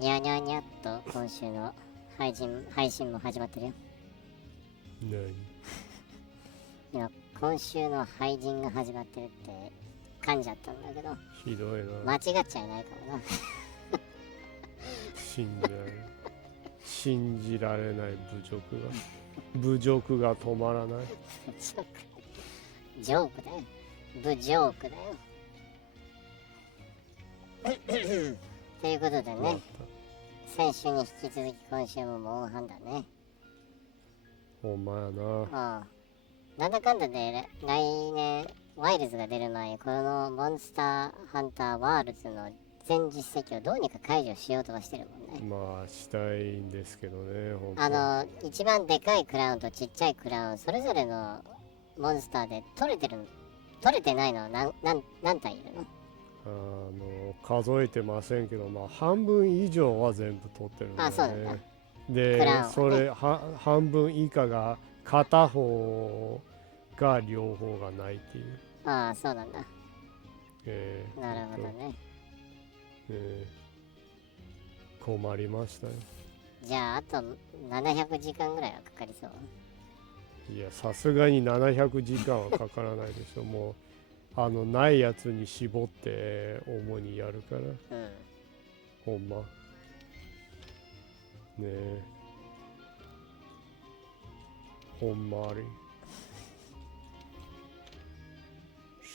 にゃにゃにゃっと今週の配信も始まってるよ。今今週の配信が始まってるって噛んじゃったんだけど、ひどいな。間違っちゃいないかもな。信じられない侮辱が止まらない。ジョークだよ、侮ジョークだよ。ということでね、先週に引き続き今週もモンハンだね。ほんまやな。なんだかんだで来年ワイルズが出る前、このモンスターハンターワールズの全実績をどうにか解除しようとはしてるもんね。まあしたいんですけどね。一番でかいクラウンとちっちゃいクラウンそれぞれのモンスターで取れてないのは何体いるの？数えてませんけど、まあ半分以上は全部取ってるんだよね。そうなんだ。で、ね、それ半分以下が片方が両方がないっていう。そうなんだ。なるほどね。困りましたよ。じゃああと700時間ぐらいはかかりそう？いや、さすがに700時間はかからないでしょ。もうないやつに絞って主にやるから。ほんまねえ、ほんまに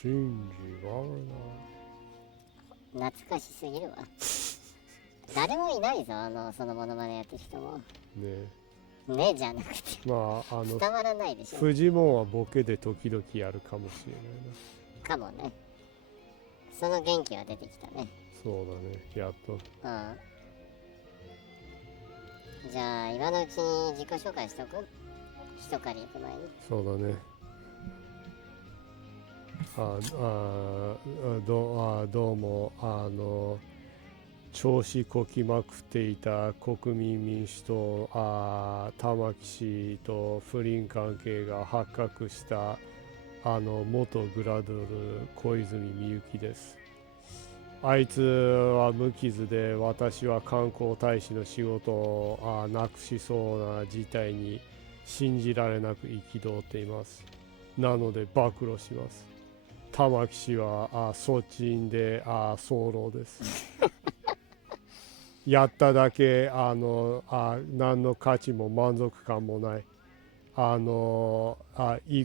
信じられない。懐かしすぎるわ。誰もいないぞ、そのモノマネやってる人も。ねじゃなくて、まあ伝わらないでしょ。フジモンはボケで時々やるかもしれないな。かもね。その元気は出てきたね。そうだね、やっと。じゃあ今のうちに自己紹介しとく？一狩り行く前に。そうだね。どうも調子こきまくっていた国民民主党玉木氏と不倫関係が発覚した元グラドル小泉みゆきです。あいつは無傷で、私は観光大使の仕事をなくしそうな事態に信じられなく憤っています。なので暴露します。玉木氏はそちんで早漏です。やっただけ何の価値も満足感もない、行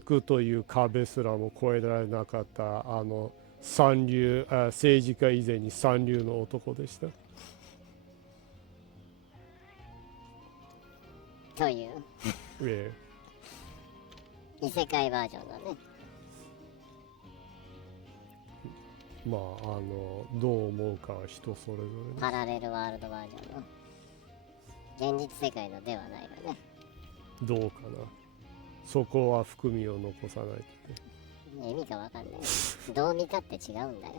くという壁すらも越えられなかった三流政治家以前に三流の男でした。という異世界バージョンだね。まあどう思うかは人それぞれ。パラレルワールドバージョンの現実世界のではないわね。どうかな。そこは含みを残さないとね。意味がわかんない。どう見たって違うんだよ。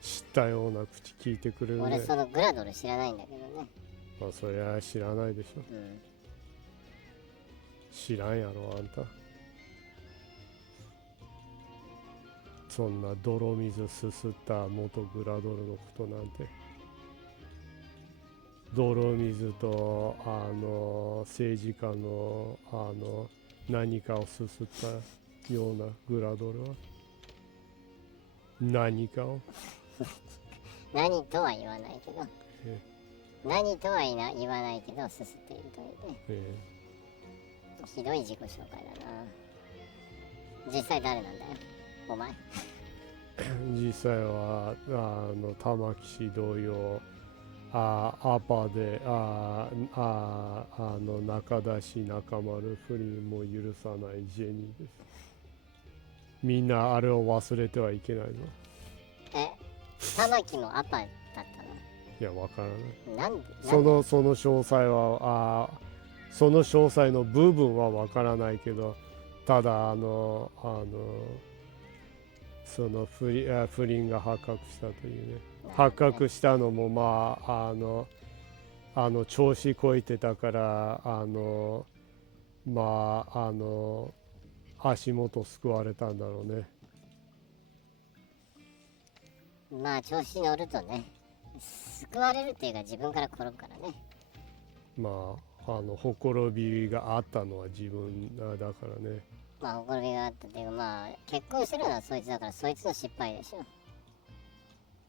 知ったような口聞いてくれるね。俺そのグラドル知らないんだけどね。まあそりゃ知らないでしょ。知らんやろあんた。そんな泥水すすった元グラドルのことなんて。泥水と政治家の何かをすすったようなグラドルは何かを何とは言わないけど、何とは言わないけどすすっているというね。ひどい自己紹介だな。実際誰なんだよお前。実際は玉木氏同様アパで中田氏中丸不倫も許さないジェニーです。みんなあれを忘れてはいけないぞ。玉木もアパだったの？いや、わからない。なんでその詳細はその詳細の部分はわからないけど、ただその不倫が発覚したというね。発覚したのもまあ調子こいてたから足元救われたんだろうね。まあ調子乗るとね救われるっていうか自分から転ぶからね。まあほころびがあったのは自分だからね。まあほころびがあったっていうか、まあ結婚してるのはそいつだからそいつの失敗でしょ。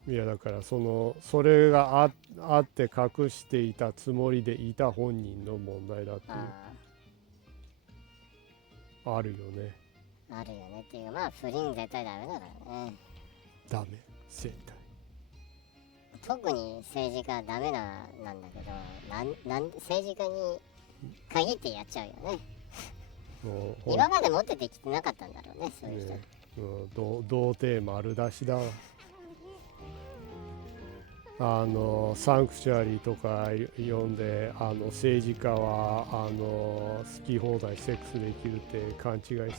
いやだからそれがあって隠していたつもりでいた本人の問題だっていうあるよね。あるよねっていうか、まあ不倫絶対ダメだからね。ダメ絶対。特に政治家はダメなんだけど、なん政治家に限ってやっちゃうよね。今まで持っててきてなかったんだろうね、そういう人。ね、童貞丸出しだわ。サンクチュアリーとか読んで政治家は好き放題セックスできるって勘違いしてる。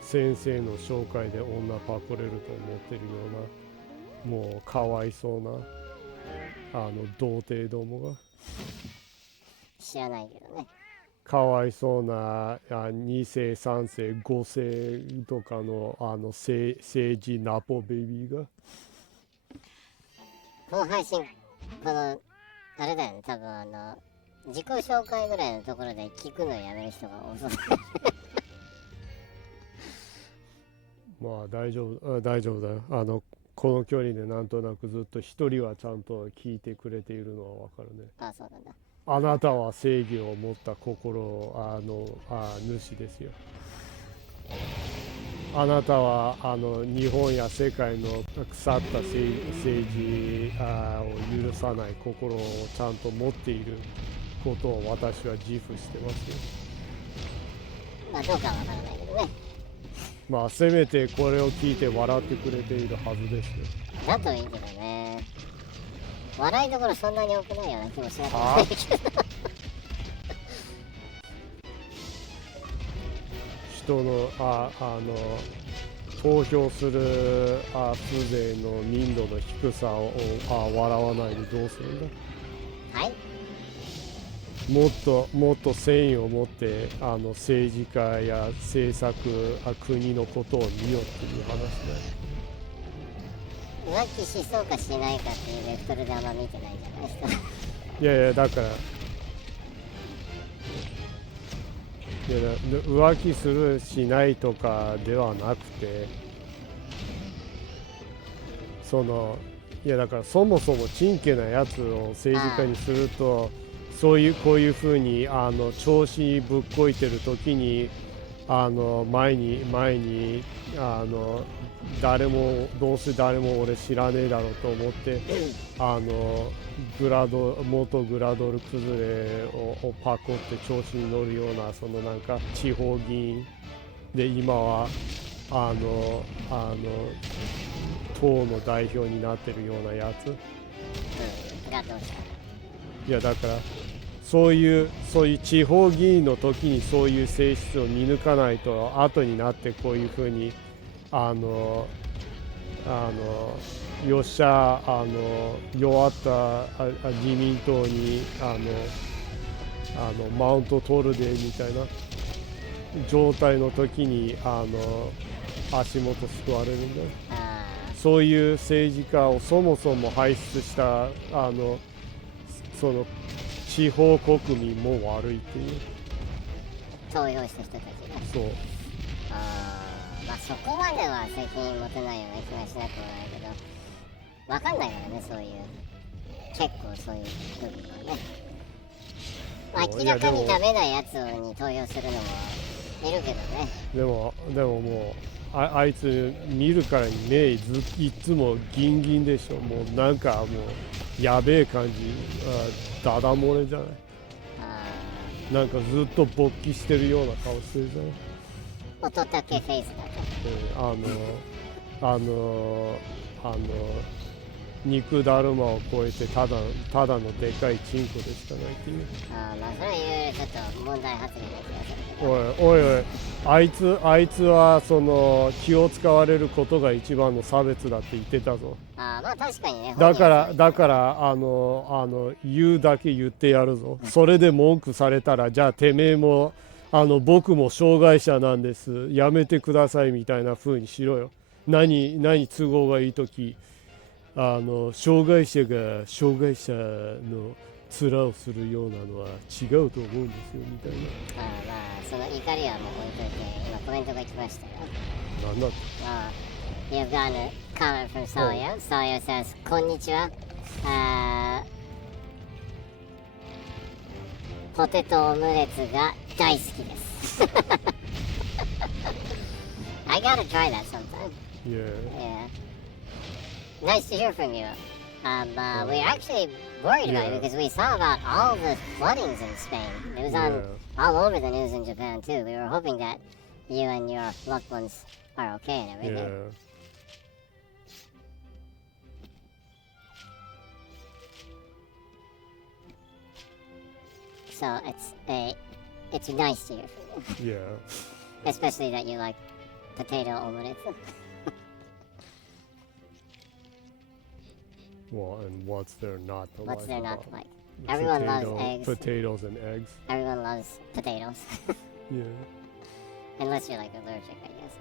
先生の紹介で女パコれると思ってるような、もうかわいそうな童貞どもが。知らないけどね。かわいそうな2世3世5世とかの政治ナポベビーが。この配信あれだよね、多分自己紹介ぐらいのところで聞くのをやめる人が多そうだ。まあ大丈夫だよ。この距離でなんとなくずっと一人はちゃんと聞いてくれているのはわかるね。あ、そうなんだ。あなたは正義を持った心主ですよ。あなたは日本や世界の腐った政治を許さない心をちゃんと持っていることを私は自負してますよ。まあどうかわからないけどね。まあせめてこれを聞いて笑ってくれているはずですよ。だといいけどね。笑いどころそんなに多くないような気もしなくないけど。人の投票する風情の民度の低さを笑わないでどうするんだ。はい。もっと誠意を持って政治家や政策国のことを見よっていう話だよ。浮気しそうかしないかっていうベクトルであんま見てないじゃないですか。いやだから浮気するしないとかではなくて、だからそもそもちんけなやつを政治家にすると、こういうふうに調子にぶっこいてる時に前にどうせ誰も俺知らねえだろうと思って元グラドル崩れをパコって調子に乗るようななんか地方議員で今は党の代表になってるようなやつ。いやだからそういう地方議員の時にそういう性質を見抜かないと後になってこういうふうによっしゃ弱った自民党にマウント取るでみたいな状態の時に足元すくわれるんだよ。そういう政治家をそもそも輩出した地方国民も悪いっていう。投票した人たちが。そう。まあそこまでは責任持てないような気がしなくもないけど、わかんないからね、そういう結構そういう部分はね。明らかにダメなやつに投票するのもいるけどね。でももうあいつ見るからに目いつもギンギンでしょ。もうなんかもうやべえ感じ、ダダ漏れじゃない。なんかずっと勃起してるような顔してるじゃない。乙武フェイスだと。肉だるまを超えてただのでかいチンコでしかないっていう。まあそれはちょっと問題発言な気がするけど。おいあいつは気を使われることが一番の差別だって言ってたぞ。まあ確かにね。だから言うだけ言ってやるぞ。それで文句されたらじゃあてめえも僕も障害者なんです、やめてくださいみたいな風にしろよ。何都合がいいとき、障害者が障害者の面をするようなのは違うと思うんですよみたいな。まあその怒りはもう置いといて、今コメントが来ましたよ。なんだって。You've gotten a comment from Salia. Salia says, こんにちは。ポテトオムレツが大好きです。I gotta try that sometime. Yeah. Nice to hear from you. We're actually worried about it because we saw about all the floodings in Spain. It was on all over the news in Japan too. We were hoping that you and your loved ones are okay and everything. Yeah. So it's nice to hear from you. Yeah. Especially that you like potato omelette. Well, and what's there not to What's like? there not to like? Everyone loves eggs. Potatoes and eggs. Everyone loves potatoes. Yeah. Unless you're like allergic, I guess.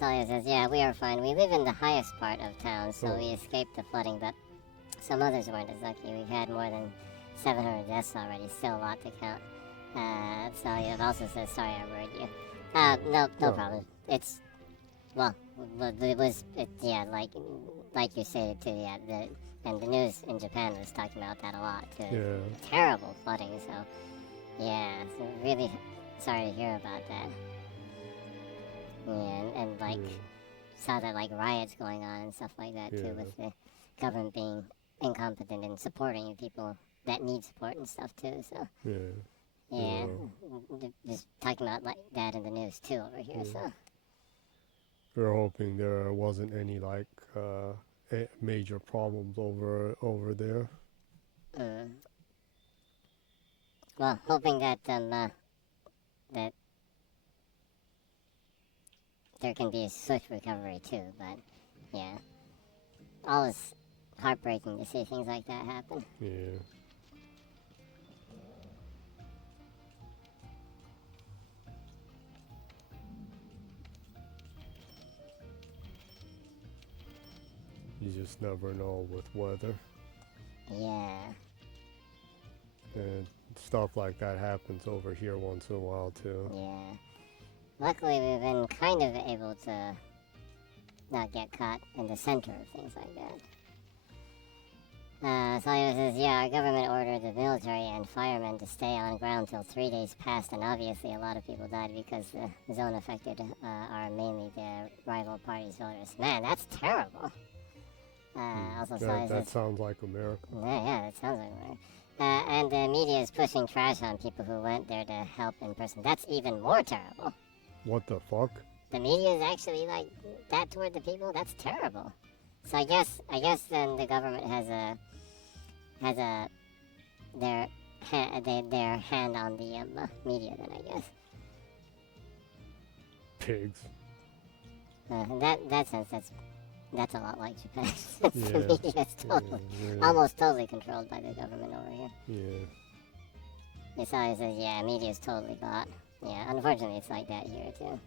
Salia says, yeah, we are fine. We live in the highest part of town, so we escaped the flooding, but some others weren't as lucky. We've had more than 700 deaths already, still a lot to count. Salia also says, sorry I worried you. No problem. It's, well, it was, like you stated too, yeah, and the news in Japan was talking about that a lot too. Yeah. Terrible flooding, so, yeah, so really sorry to hear about that. Yeah, and like, saw that like riots going on and stuff like that too, with the government being incompetent in supporting people that need support and stuff too, so. Yeah, just talking about like that in the news too over here, so. We're hoping there wasn't any like major problems over there. Well, hoping that that there can be a swift recovery too, but yeah, always heartbreaking to see things like that happen. Yeah. You just never know with weather. Yeah. And stuff like that happens over here once in a while too. Yeah. Luckily, we've been kind of able to not get caught in the center of things like that. Salia says, yeah, our government ordered the military and firemen to stay on ground till 3 days passed, and obviously a lot of people died because the zone affected are mainly the rival parties' voters. Man, that's terrible. Also, that sounds like America. Yeah, that sounds like America. And the media is pushing trash on people who went there to help in person. That's even more terrible. What the fuck? The media is actually like that toward the people. That's terrible. So I guess then the government has their hand on the media. Then I guess. Pigs. In that sense, that's a lot like Japan. The media is almost totally controlled by the government over here. Yeah. It's always says, yeah, media is totally got. Yeah, unfortunately, it's like that here too.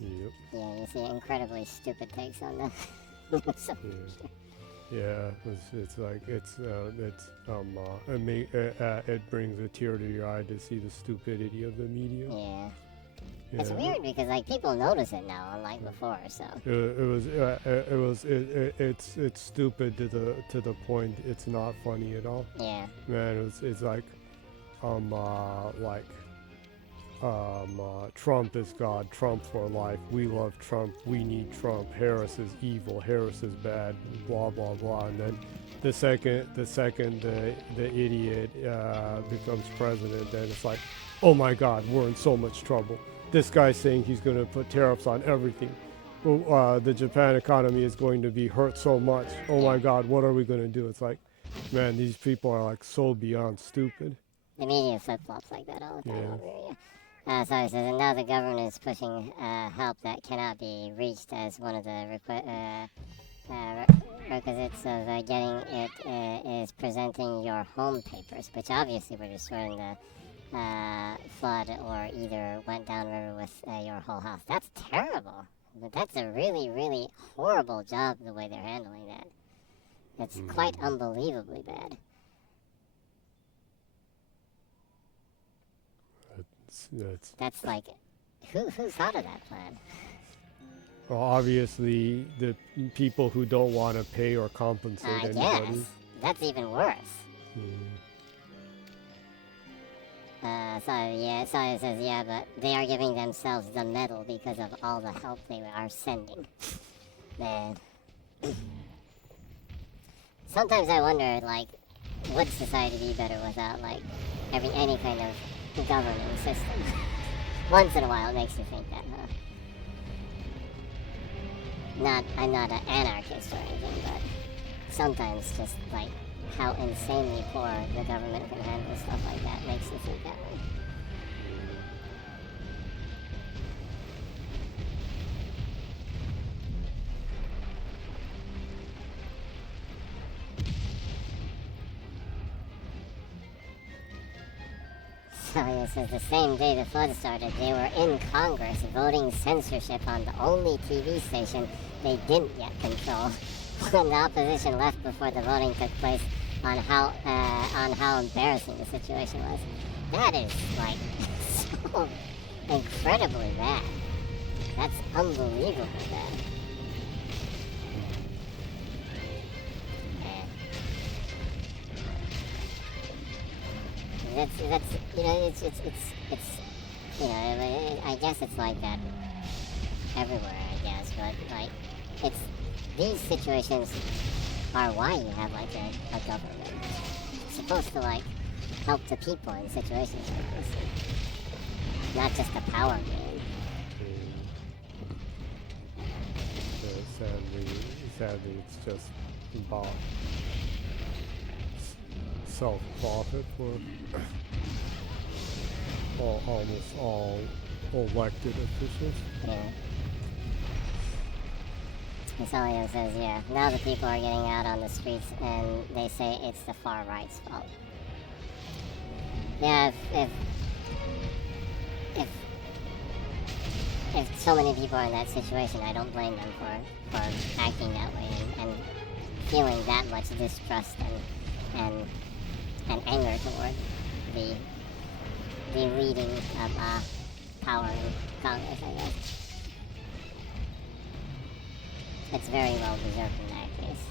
Yep. Yeah, you see incredibly stupid takes on the. It's like it brings a tear to your eye to see the stupidity of the media. Yeah. It's weird because like people notice it now, unlike before. So. It's stupid to the point it's not funny at all. Yeah. Man, it's like Trump is God, Trump for life, we love Trump, we need Trump, Harris is evil, Harris is bad, blah blah blah, and then the second the idiot becomes president, then it's like, oh my God, we're in so much trouble. This guy's saying he's going to put tariffs on everything. The Japan economy is going to be hurt so much. Oh my God, what are we going to do? It's like, man, these people are like so beyond stupid. The media flip-flops like that all the time over here. So it says, now the government is pushing help that cannot be reached as one of the requisites of getting it is presenting your home papers, which obviously were destroyed in the flood or either went downriver with your whole house. That's terrible. But that's a really, really horrible job the way they're handling that. It's quite unbelievably bad. That's like, who thought of that plan? Well, obviously, the people who don't want to pay or compensate anybody. Yes, that's even worse. So it says, yeah, but they are giving themselves the medal because of all the help they are sending. Man. Sometimes I wonder, like, would society be better without, like, having any kind of governing system? Once in a while it makes you think that, huh? I'm not an anarchist or anything, but sometimes just, like, how insanely poor the government can handle stuff like that makes you think that way. So it says the same day the flood started, they were in Congress voting censorship on the only TV station they didn't yet control. When the opposition left before the voting took place on how embarrassing the situation was. That is, like, so incredibly bad. That's unbelievably bad. That's you know, it's you know, I guess it's like that everywhere, I guess, but like it's these situations are why you have like a government. It's supposed to like help the people in situations like this, not just a power game. Sadly, it's just about self-profit for almost all elected officials. Yeah. Isolio says, yeah, now the people are getting out on the streets and they say it's the far right's fault. Yeah, if so many people are in that situation, I don't blame them for acting that way and feeling that much distrust and anger toward the leading power in Congress, I guess. It's very well deserved in that case.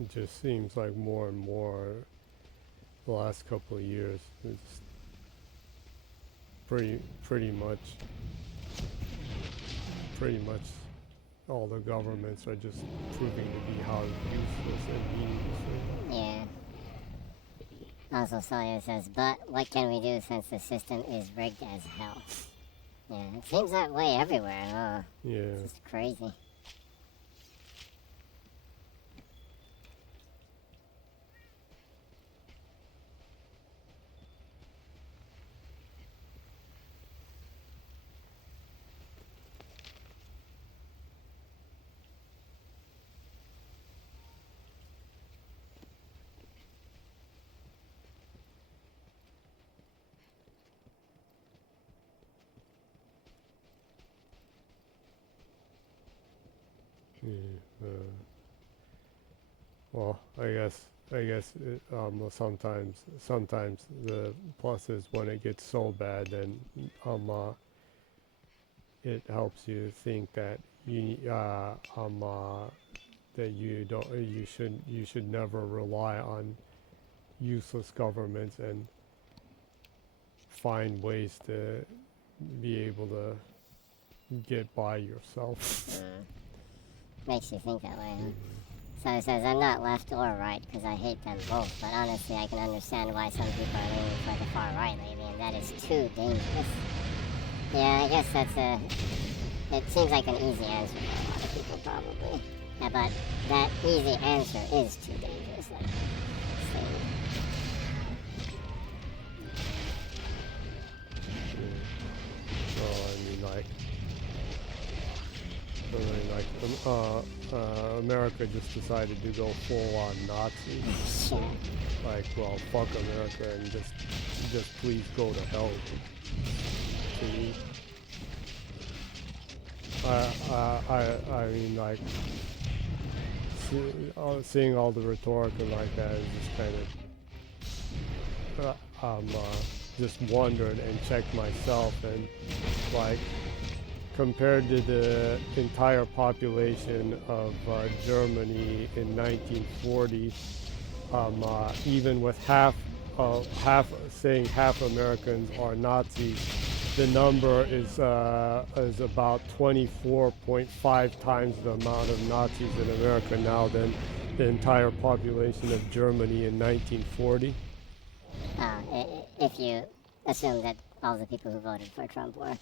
It just seems like more and more the last couple of years, it's pretty much all the governments are just proving to be how useless and meaningless. Yeah. Also, Sawyer says, but what can we do since the system is rigged as hell? Yeah, it seems that way everywhere, huh? Yeah. It's just crazy. Well, I guess sometimes the plus is when it gets so bad, then it helps you think that that you should never rely on useless governments and find ways to be able to get by yourself. Makes you think that way, huh? So he says, I'm not left or right because I hate them both, but honestly I can understand why some people are leaning toward the far right lately, and that is too dangerous. Yeah, I guess it seems like an easy answer for a lot of people probably. Yeah, but that easy answer is too dangerous, like saying. So I mean, America just decided to go full on Nazi. Sure. Like, well, fuck America and just please go to hell. To me. I mean, like, seeing all the rhetoric and like that is just kind of, just wondered and checked myself, and like, compared to the entire population of Germany in 1940, even with half saying half Americans are Nazis, the number is about 24.5 times the amount of Nazis in America now than the entire population of Germany in 1940. If you assume that all the people who voted for Trump were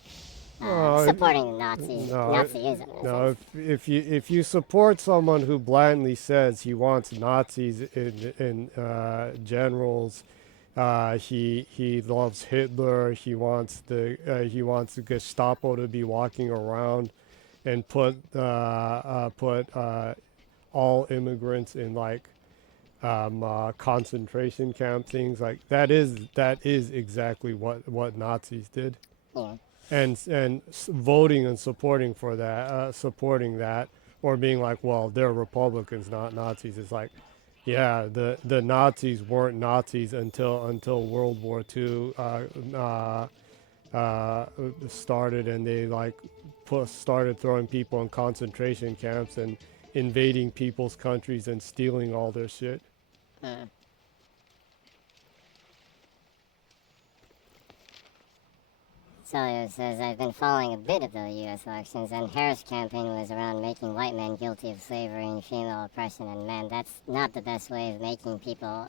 supporting the Nazism. No, if you support someone who blandly says he wants Nazis in generals, he loves Hitler, he wants the Gestapo to be walking around and put all immigrants in like concentration camp things, like that is exactly what Nazis did. Yeah. And voting and supporting for that, supporting that, or being like, well, they're Republicans, not Nazis. It's like, yeah, the Nazis weren't Nazis until World War II started, and they like started throwing people in concentration camps and invading people's countries and stealing all their shit. Celio says, I've been following a bit of the U.S. elections, and Harris' campaign was around making white men guilty of slavery and female oppression, and man, that's not the best way of making people,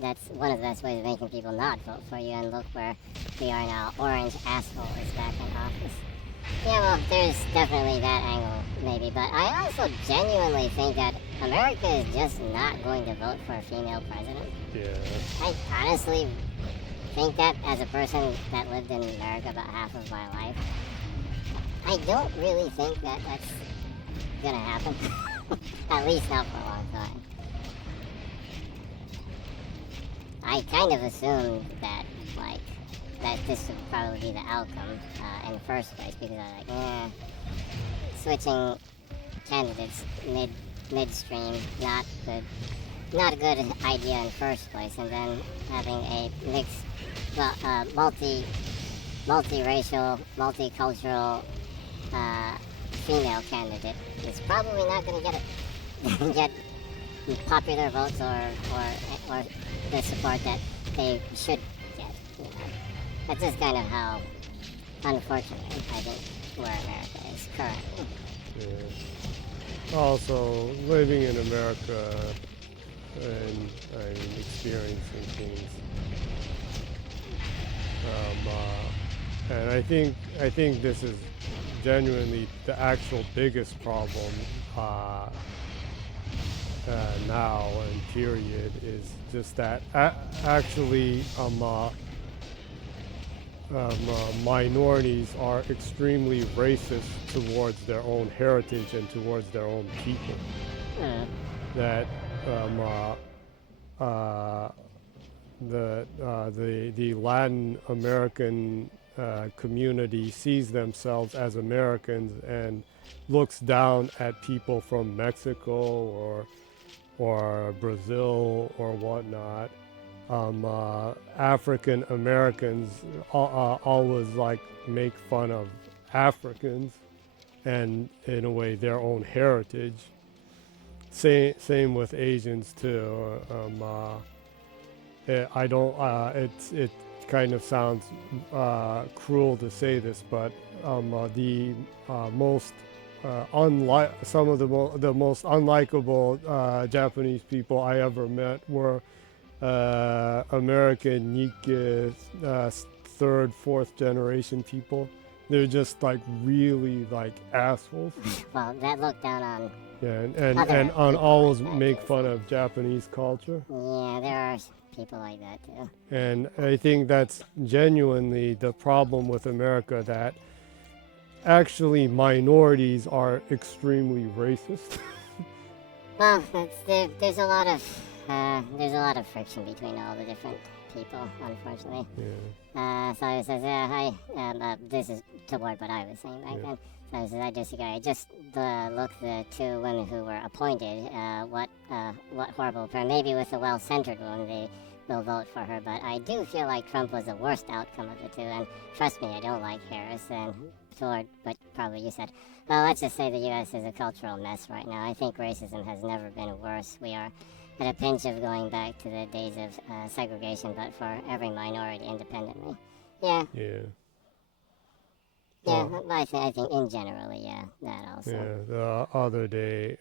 that's one of the best ways of making people not vote for you, and look where we are now. Orange asshole is back in office. Yeah, well, there's definitely that angle, maybe, but I also genuinely think that America is just not going to vote for a female president. Yeah. I honestly think that as a person that lived in America about half of my life. I don't really think that that's gonna happen. At least not for a long time. I kind of assumed that, like, that this would probably be the outcome in the first place, because I was like, switching candidates midstream, not a good idea in the first place, and then having a mixed, multiracial, multicultural female candidate is probably not going to get popular votes or the support that they should get. You know? That's just kind of how, unfortunately, I think where America is currently. Yeah. Also, living in America and experiencing things. And I think this is genuinely the actual biggest problem now and period, is just that actually minorities are extremely racist towards their own heritage and towards their own people. That the Latin American community sees themselves as Americans and looks down at people from Mexico or Brazil or whatnot. African Americans always like make fun of Africans and in a way their own heritage. Same with Asians too. It kind of sounds cruel to say this, but the most some of the most unlikable Japanese people I ever met were American Nikkei third, fourth generation people. They're just like really like assholes. Well, that look down on. Yeah, and always make fun of Japanese culture. Yeah, there are people like that too. And I think that's genuinely the problem with America, that actually minorities are extremely racist. Well, there's a lot of friction between all the different people, unfortunately. Yeah. So he says, hi, this is toward what I was saying back then. So he says, I disagree. I just look the two women who were appointed, what horrible prayer. Maybe with a well-centered woman, they will vote for her, but I do feel like Trump was the worst outcome of the two, and trust me, I don't like Harris, and toward what probably you said. Well, let's just say the U.S. is a cultural mess right now. I think racism has never been worse. We are at a pinch of going back to the days of segregation, but for every minority independently. Yeah. Yeah. Yeah, I think in general, yeah, that also. Yeah, the other day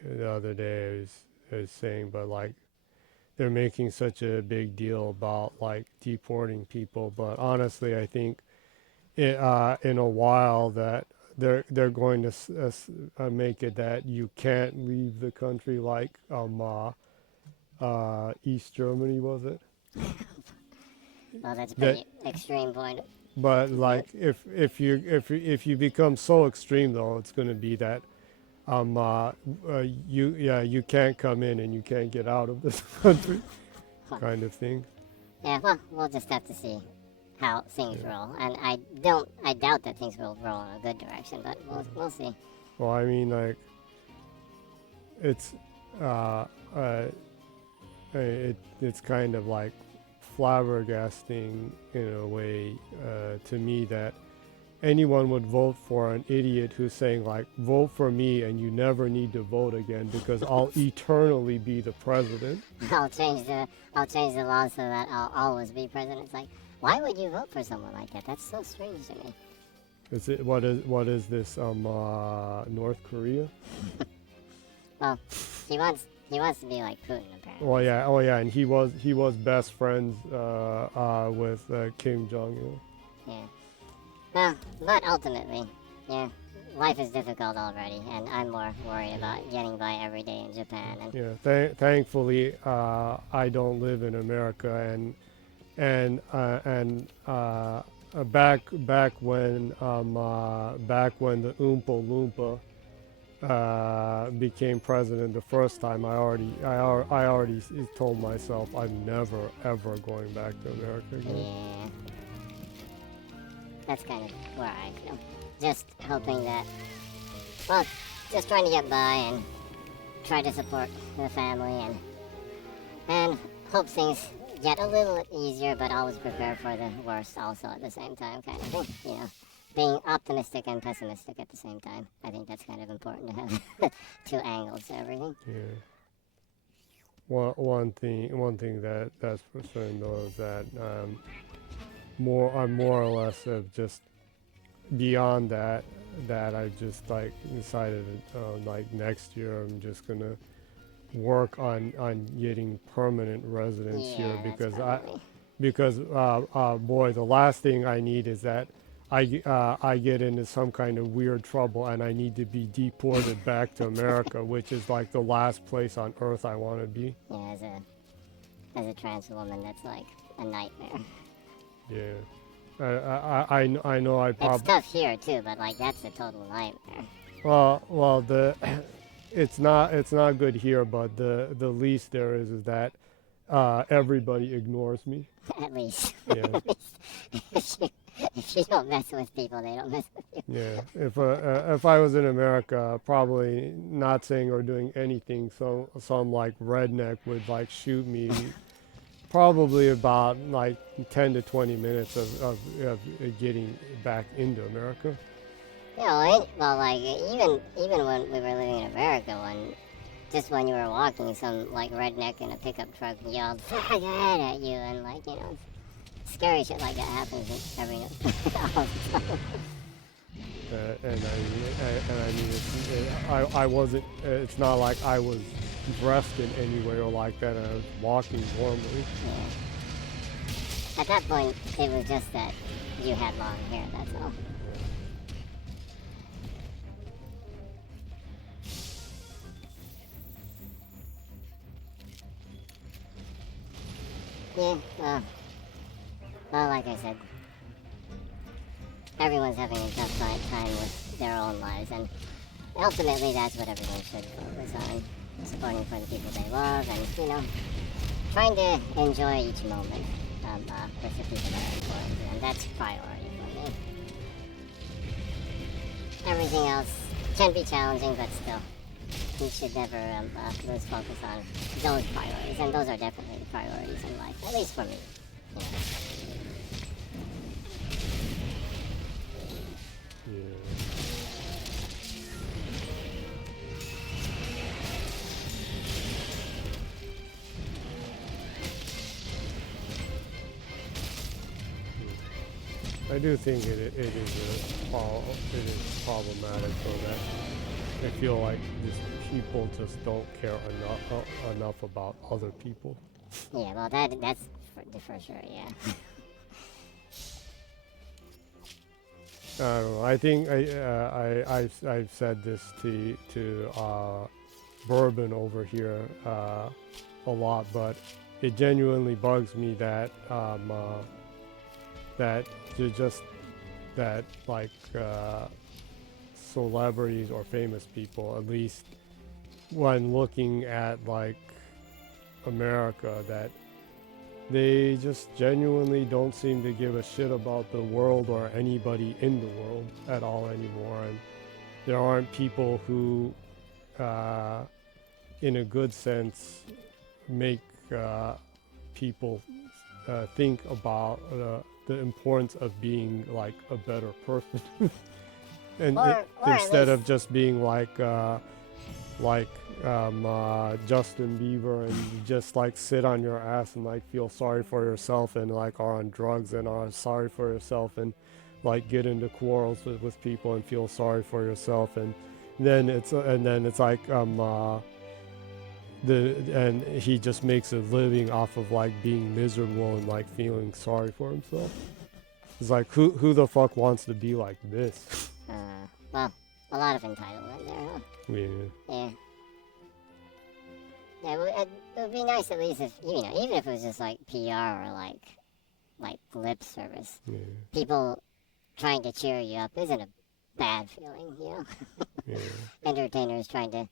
I was saying, but like, they're making such a big deal about like deporting people, but honestly, I think in a while that they're going to make it that you can't leave the country, like East Germany, was it? Well, that's a pretty extreme point. But like, if you become so extreme, though, it's going to be that you can't come in and you can't get out of this country, kind of thing. Yeah, well, we'll just have to see how things roll, and I doubt that things will roll in a good direction, but we'll see. Well, I mean, like, it's kind of like flabbergasting in a way to me that anyone would vote for an idiot who's saying like, vote for me and you never need to vote again because I'll eternally be the president. I'll change the law so that I'll always be president. It's like, why would you vote for someone like that? That's so strange to me. Is it what is this North Korea? Well, he wants to be like Putin, apparently. Oh yeah, and he was best friends with Kim Jong-un. Yeah. Well, but ultimately, yeah, life is difficult already, and I'm more worried about getting by every day in Japan. And yeah, thankfully, I don't live in America, and back when the Oompa Loompa became president the first time, I already told myself I'm never ever going back to America again. yeah, that's kind of where I feel. Just hoping that, well, just trying to get by and try to support the family and hope things get a little easier, but always prepare for the worst also at the same time, kind of thing, you know. Being optimistic and pessimistic at the same time. I think that's kind of important to have two angles to everything. Yeah. One thing that's for certain though is that I'm more or less of just beyond that I just like decided like next year I'm just gonna work on getting permanent residence here because boy, the last thing I need is that I get into some kind of weird trouble and I need to be deported back to America, which is like the last place on earth I want to be. Yeah, as a trans woman, that's like a nightmare. Yeah, I know I probably. It's tough here too, but like that's a total nightmare. Well, it's not good here, but the least there is that everybody ignores me. At least. Yeah. At least. If you don't mess with people, they don't mess with you. Yeah, if I was in America, probably not saying or doing anything, so some like redneck would like shoot me. Probably about like 10 to 20 minutes of getting back into America. Yeah, well, like even when we were living in America, when you were walking, some like redneck in a pickup truck yelled "fuck that" at you, and like, you know, scary shit like that happens every all the time. And I mean, I wasn't. It's not like I was dressed in any way or like that. And I was walking normally. Yeah. At that point, it was just that you had long hair. That's all. Yeah. Well, like I said, everyone's having a tough time with their own lives, and ultimately that's what everyone should focus on, supporting for the people they love, and, you know, trying to enjoy each moment with the people that are important, and that's priority for me. Everything else can be challenging, but still, we should never lose focus on those priorities, and those are definitely the priorities in life, at least for me. You know. I do think it is problematic though that I feel like just people just don't care enough about other people. Yeah, well that's for sure, yeah. I don't know. I think I've said this to Bourbon over here a lot, but it genuinely bugs me that that just that like celebrities or famous people, at least when looking at like America, that they just genuinely don't seem to give a shit about the world or anybody in the world at all anymore. And there aren't people who, in a good sense, make people think about the importance of being like a better person. And or instead of just being like Justin Bieber and you just like sit on your ass and like feel sorry for yourself and like are on drugs and are sorry for yourself and like get into quarrels with people and feel sorry for yourself, and then it's like and he just makes a living off of like being miserable and like feeling sorry for himself. It's like who the fuck wants to be like this? Well, a lot of entitlement there, huh? Yeah. Yeah, it would be nice at least if, you know, even if it was just like PR or like lip service. Yeah. People trying to cheer you up isn't a bad feeling, you know? Yeah. Entertainers trying to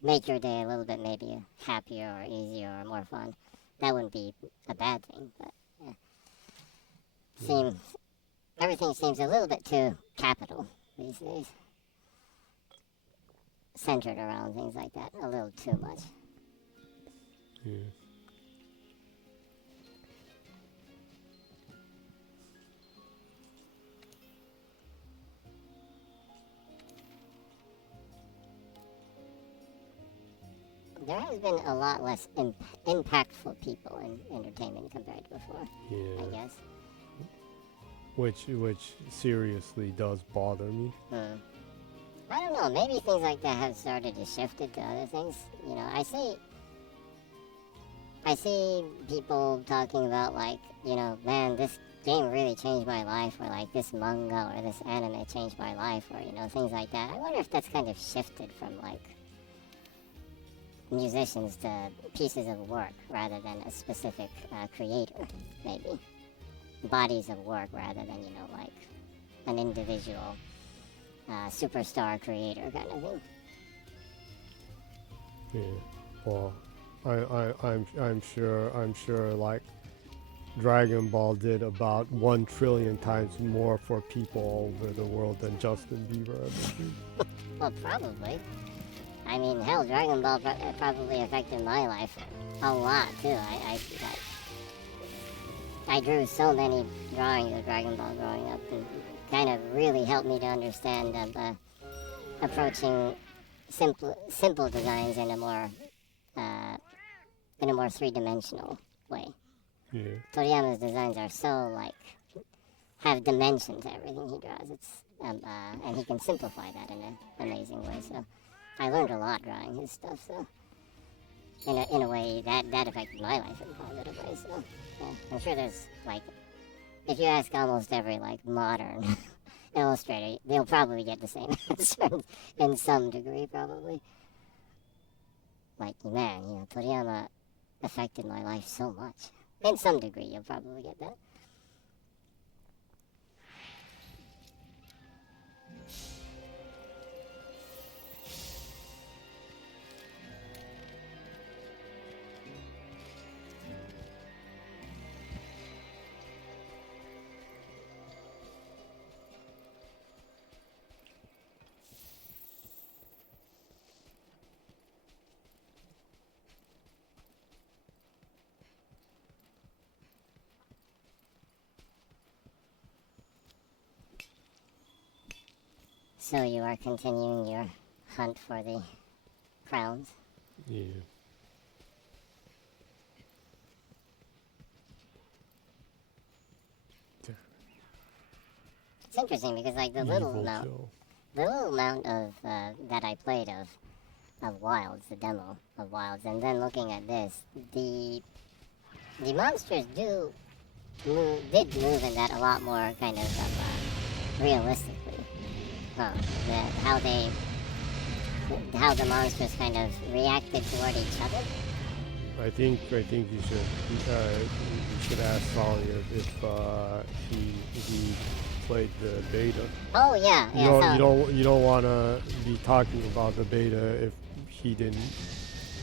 make your day a little bit maybe happier or easier or more fun. That wouldn't be a bad thing, but yeah. Everything seems a little bit too capital these days. Centered around things like that a little too much. Yeah. There has been a lot less impactful people in entertainment compared to before, Yeah. I guess. Which seriously does bother me. I don't know, maybe things like that have started to shift to other things. You know, I see people talking about like, you know, man, this game really changed my life, or like this manga or this anime changed my life, or, you know, things like that. I wonder if that's kind of shifted from like musicians to pieces of work rather than a specific creator, maybe. Bodies of work rather than, you know, like an individual superstar creator kind of thing. Yeah. Well, I'm sure like Dragon Ball did about 1 trillion times more for people all over the world than Justin Bieber ever did. Well, probably. I mean, hell, Dragon Ball probably affected my life a lot too. I drew so many drawings of Dragon Ball growing up, and kind of really helped me to understand approaching simple designs in a more three-dimensional way. Toriyama's designs are so like have dimension to everything he draws. It's and he can simplify that in an amazing way. So I learned a lot drawing his stuff. So in a way that affected my life in a positive way. So yeah, I'm sure there's like if you ask almost every like modern illustrator, they'll probably get the same answer in some degree, probably. Like, man, Toriyama affected my life so much. In some degree, you'll probably get that. So you are continuing your hunt for the crowns? Yeah. It's interesting because like the little amount of that I played of Wilds, the demo of Wilds, and then looking at this, the monsters did move in that a lot more kind of realistically. How the monsters kind of reacted toward each other. I think you should ask Salia if he played the beta. Oh yeah. You don't want to be talking about the beta if he didn't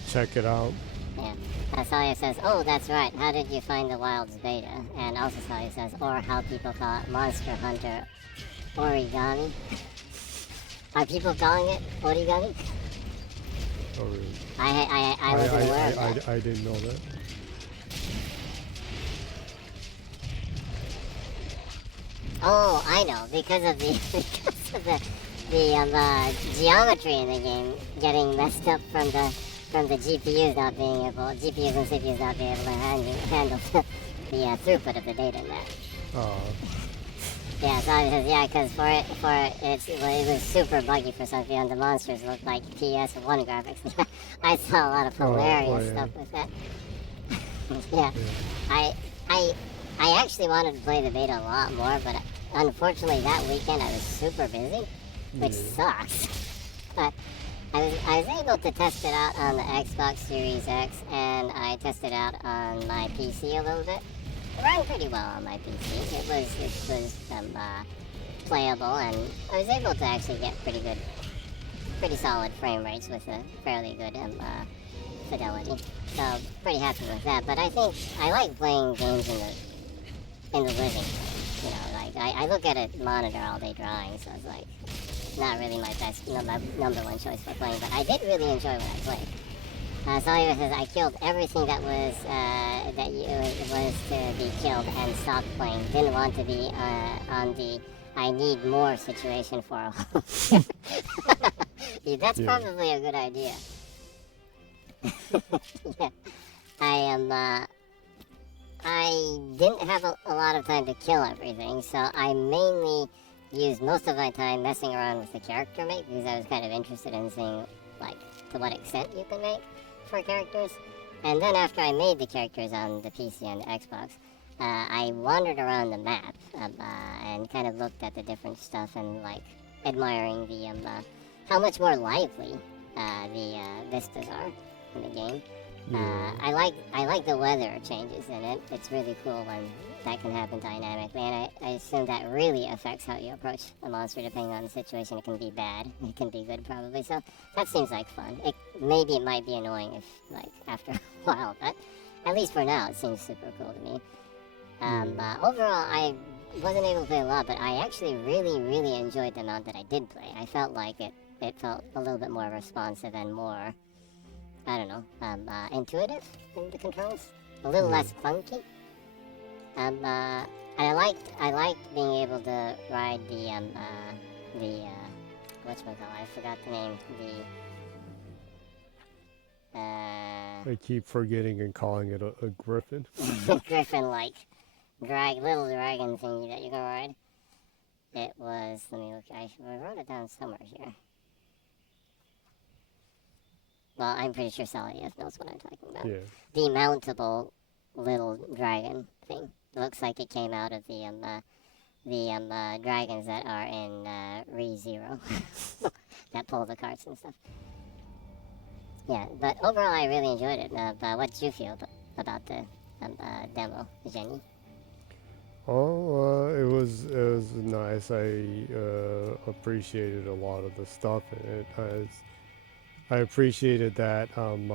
check it out. Yeah. Salia says, "Oh, that's right. How did you find the Wilds beta?" And also Salia says, "Or how people call it Monster Hunter Origami." Are people calling it origami? Oh, really? I wasn't aware of that. I didn't know that. Oh, I know, because of the geometry in the game getting messed up from the GPUs and CPUs not being able to handle the throughput of the data in that. Yeah, so it says, yeah, because it was super buggy for some people, and the monsters looked like PS1 graphics. I saw a lot of hilarious stuff with that. Yeah. I actually wanted to play the beta a lot more, but unfortunately that weekend I was super busy, which sucks. But I was able to test it out on the Xbox Series X, and I tested it out on my PC a little bit. It ran pretty well on my PC. It was playable, and I was able to actually get pretty solid frame rates with a fairly good fidelity. So pretty happy with that. But I think I like playing games in the living. You know, like I look at a monitor all day drawing, so it's like not really my best number one choice for playing. But I did really enjoy when I played. Salia says, I killed everything that was to be killed and stopped playing. Didn't want to be on the I need more situation for a whole yeah, that's probably a good idea. Yeah. I didn't have a lot of time to kill everything, so I mainly used most of my time messing around with the character make because I was kind of interested in seeing like to what extent you can make for characters. And then after I made the characters on the PC and the Xbox, I wandered around the map and kind of looked at the different stuff and like admiring the how much more lively the vistas are in the game. I like the weather changes in it. It's really cool when that can happen dynamically, and I assume that really affects how you approach a monster depending on the situation. It can be bad, it can be good probably, so that seems like fun. Maybe it might be annoying if, like, after a while, but at least for now it seems super cool to me. Overall, I wasn't able to play a lot, but I actually really enjoyed the amount that I did play. I felt like it felt a little bit more responsive and more, I don't know, intuitive in the controls, a little less clunky. And I liked being able to ride the whatchamacallit, I forgot the name, I keep forgetting and calling it a griffin. Griffin-like little dragon thingy that you can ride. It was, let me look, I wrote it down somewhere here. Well, I'm pretty sure Salia knows what I'm talking about. Yeah. The mountable little dragon thing. Looks like it came out of the dragons that are in ReZero that pull the carts and stuff. Yeah, but overall I really enjoyed it. What did you feel about the demo, Jenny? Oh, it was nice. I appreciated a lot of the stuff in it. I appreciated that the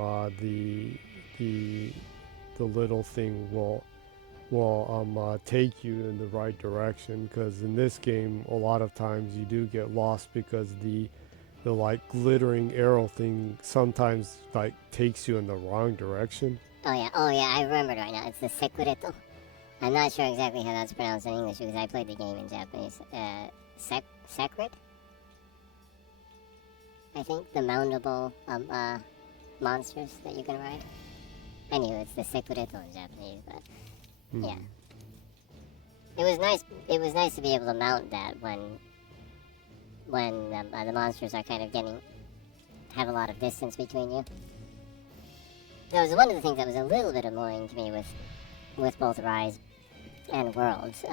little thing will take you in the right direction, because in this game a lot of times you do get lost because the like glittering arrow thing sometimes like takes you in the wrong direction. Oh yeah, I remember it right now. It's the secreto. I'm not sure exactly how that's pronounced in English because I played the game in Japanese. Secret? I think the mountable monsters that you can ride. Anyway, it's the secreto in Japanese, but yeah. It was nice. It was nice to be able to mount that when the monsters are kind of have a lot of distance between you. That was one of the things that was a little bit annoying to me with both Rise and Worlds.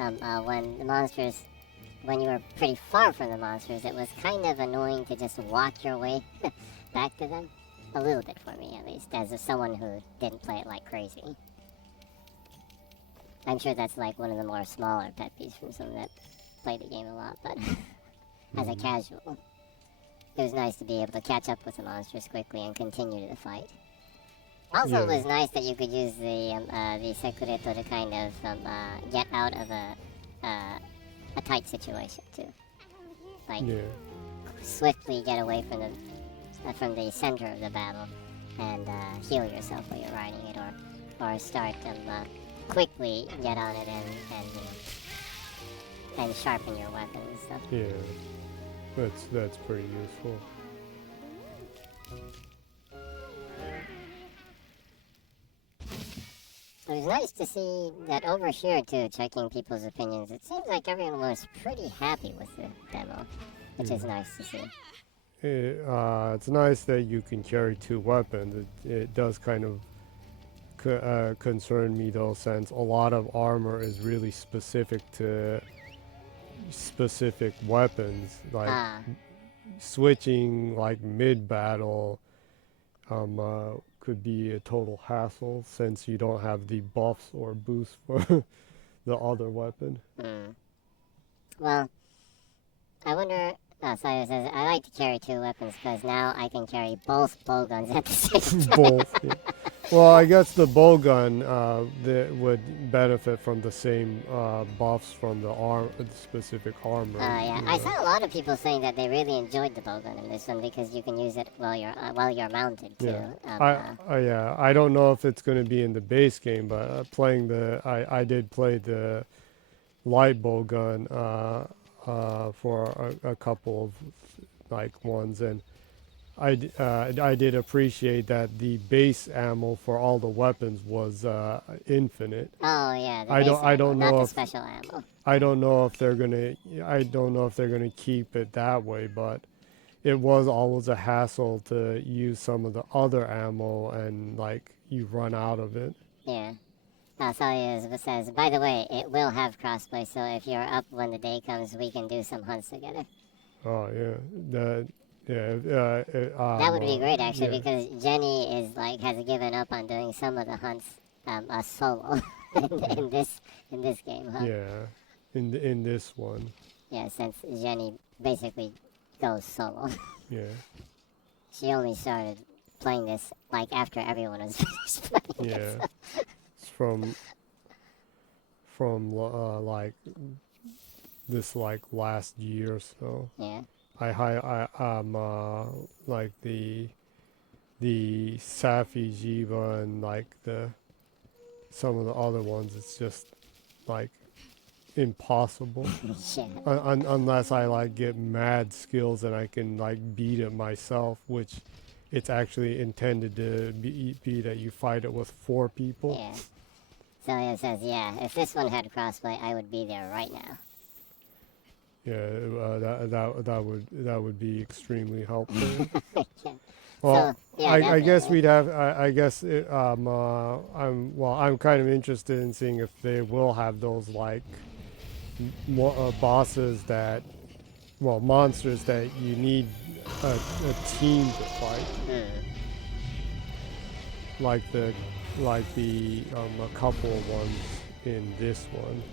When you were pretty far from the monsters, it was kind of annoying to just walk your way back to them. A little bit for me, at least, as someone who didn't play it like crazy. I'm sure that's like one of the more smaller pet peeves from someone that played the game a lot, but as a casual, it was nice to be able to catch up with the monsters quickly and continue the fight. Also, it was nice that you could use the secreto to kind of get out of a tight situation too. Like swiftly get away from the center of the battle and heal yourself while you're riding it, or start quickly get on it and sharpen your weapon and stuff. Yeah, that's pretty useful. It was nice to see that over here too, checking people's opinions. It seems like everyone was pretty happy with the demo, which is nice to see. It's nice that you can carry two weapons. It does kind of concern me though, since a lot of armor is really specific to specific weapons. Like switching like mid-battle could be a total hassle since you don't have the buffs or boosts for the other weapon. Well, I wonder. Sawyer says, I like to carry two weapons because now I can carry both bowguns at the same time. Both. Yeah. Well, I guess the bowgun that would benefit from the same buffs from the specific armor. Yeah, I saw a lot of people saying that they really enjoyed the bowgun in this one because you can use it while you're mounted too. Yeah. I don't know if it's going to be in the base game, but I did play the light bowgun for a couple of like ones, and I did appreciate that the base ammo for all the weapons was infinite. Oh yeah, I don't know if special ammo. I don't know if they're gonna keep it that way, but it was always a hassle to use some of the other ammo and like you run out of it. Yeah. Sawyer says, by the way, it will have crossplay, so if you're up when the day comes, we can do some hunts together. Oh yeah, that would be great actually, because Jenny has given up on doing some of the hunts solo in this game, huh? Yeah, in this one. Yeah, since Jenny basically goes solo. Yeah. She only started playing this like after everyone was finished playing it. Yeah. From like this like last year or so. Yeah. I'm like the Safi Jiva and like some of the other ones. It's just like impossible. Yeah. Unless I like get mad skills and I can like beat it myself, which it's actually intended to be that you fight it with 4 people. Yeah. Celia says, yeah, if this one had crossplay, I would be there right now. Yeah, that would be extremely helpful. Yeah. Well, So, yeah, I guess definitely. we'd have. I guess I'm kind of interested in seeing if they will have those like bosses that, well, monsters that you need a team to fight. Like the a couple of ones in this one.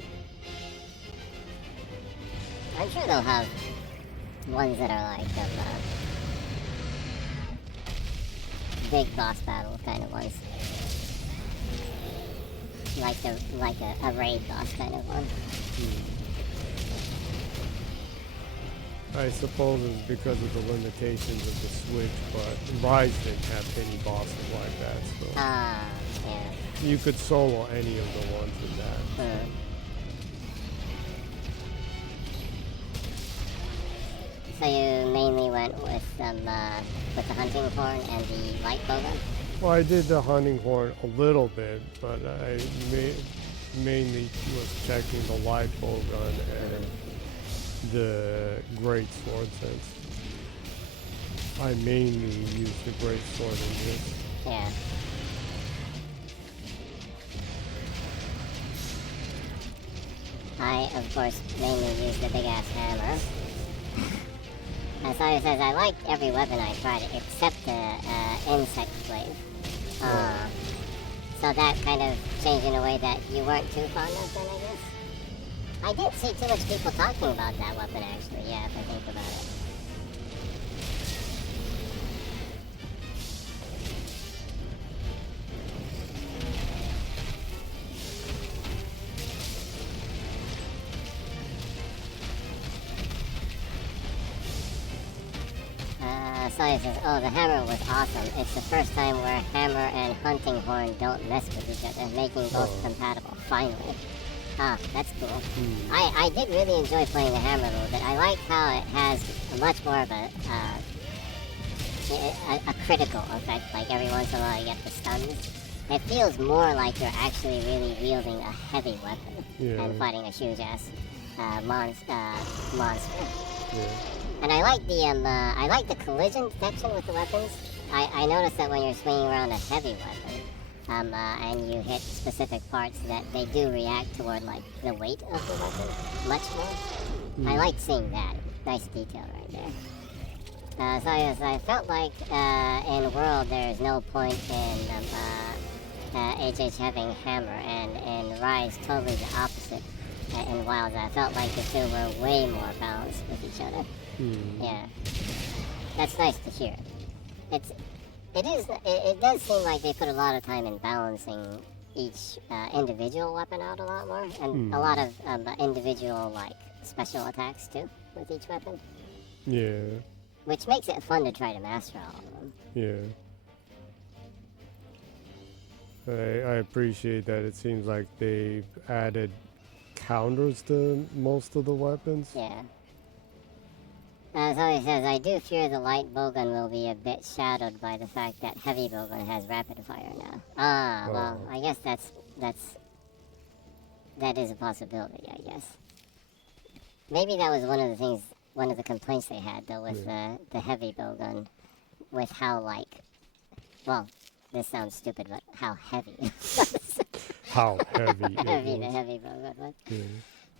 I'm sure they'll have ones that are like big boss battle kind of ones. Like a raid boss kind of one. I suppose it's because of the limitations of the Switch, but Rise didn't have any bosses like that, so Yeah. you could solo any of the ones in that. So you mainly went with the hunting horn and the light bowgun? Well, I did the hunting horn a little bit, but I mainly was checking the light bowgun and the great sword, since I mainly used the great sword in this. Yeah. I, of course, mainly use the big ass hammer. As Sawyer says, I liked every weapon I tried except the insect blade. So that kind of changed in a way that you weren't too fond of then, I guess? I didn't see too much people talking about that weapon, actually, yeah, if I think about it. Sawyer says, oh, the hammer was awesome. It's the first time where hammer and hunting horn don't mess with each other, making both compatible, finally. Ah, that's cool. I did really enjoy playing the hammer a little bit. I like how it has much more of a critical effect, like every once in a while you get the stuns. It feels more like you're actually really wielding a heavy weapon and fighting a huge ass monster. Yeah. And I like the collision detection with the weapons. I noticed that when you're swinging around a heavy weapon, and you hit specific parts, that they do react toward like the weight of the weapon much more. I like seeing that. Nice detail right there. So yes, I felt like in World there's no point in HH having hammer, and in Rise totally the opposite. In Wilds, I felt like the two were way more balanced with each other. Yeah, that's nice to hear. It does seem like they put a lot of time in balancing each individual weapon out a lot more, and a lot of individual like special attacks too with each weapon. Yeah. Which makes it fun to try to master all of them. Yeah. I appreciate that. It seems like they've added counters to most of the weapons. Yeah. So he says, I do fear the light bowgun will be a bit shadowed by the fact that heavy bowgun has rapid fire now. Well, I guess that is a possibility, I guess. Maybe that was one of the complaints they had, though, with the heavy bowgun, with how, like, well, this sounds stupid, but how heavy it was. How heavy the heavy bowgun was.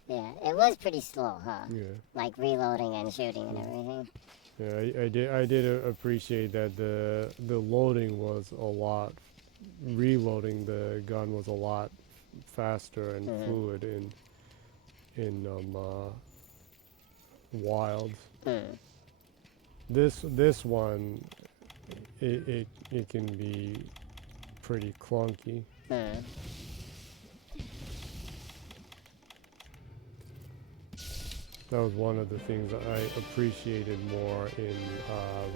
Yeah, it was pretty slow, huh? Yeah. Like reloading and shooting and everything. Yeah, I did appreciate that the loading was a lot, reloading the gun was a lot faster and fluid in Wilds. This one, it can be pretty clunky. That was one of the things that I appreciated more in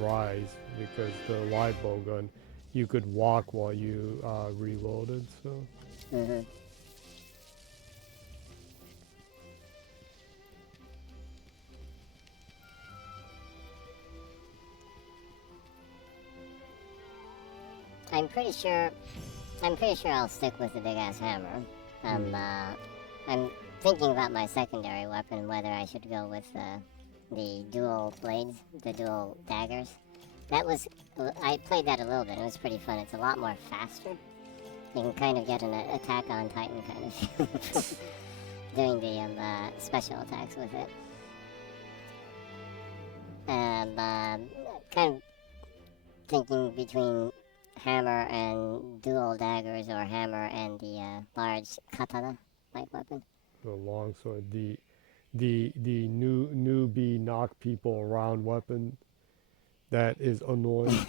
Rise, because the light bowgun, you could walk while you reloaded, so. I'm pretty sure I'll stick with the big ass hammer. I'm thinking about my secondary weapon, whether I should go with the dual blades, the dual daggers. I played that a little bit. It was pretty fun. It's a lot more faster. You can kind of get an Attack on Titan kind of feel doing the special attacks with it. Kind of thinking between hammer and dual daggers, or hammer and the large katana-like weapon. The longsword, the newbie knock people around weapon that is annoying.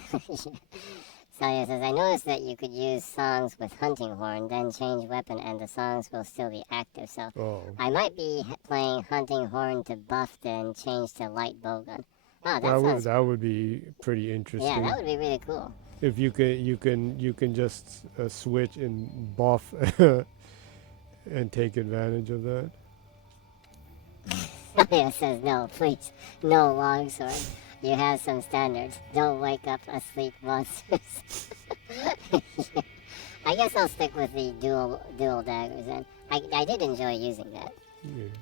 Salia says, I noticed that you could use songs with hunting horn, then change weapon, and the songs will still be active. So I might be playing hunting horn to buff, then change to light bowgun. Oh, that would be pretty interesting. Yeah, that would be really cool. If you can just switch and buff and take advantage of that. Salia says, no, please, no longsword. You have some standards. Don't wake up asleep monsters. I guess I'll stick with the dual daggers then. I did enjoy using that.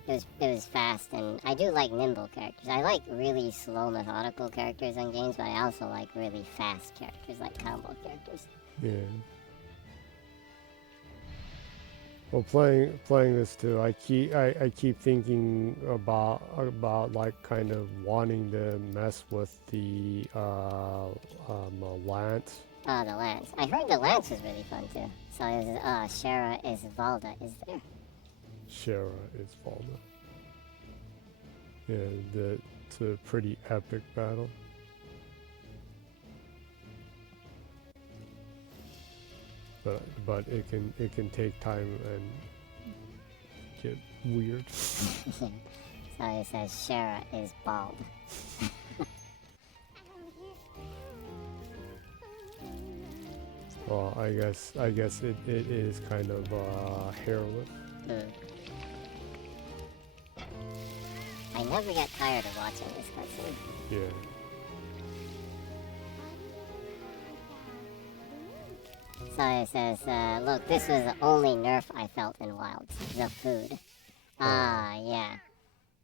Yeah. It was fast, and I do like nimble characters. I like really slow, methodical characters in games, but I also like really fast characters, like combo characters. Yeah. Well, playing this too, I keep thinking about like kind of wanting to mess with the lance. Oh, the lance! I heard the lance was really fun too. So Shara is Valda is there. Shara is Valda. Yeah, it's a pretty epic battle. But it can take time and get weird. So it says Shara is bald. Well, I guess it is kind of hairless. I never get tired of watching this cutscene. Yeah. So it says, look, this was the only nerf I felt in Wilds. The food. Yeah.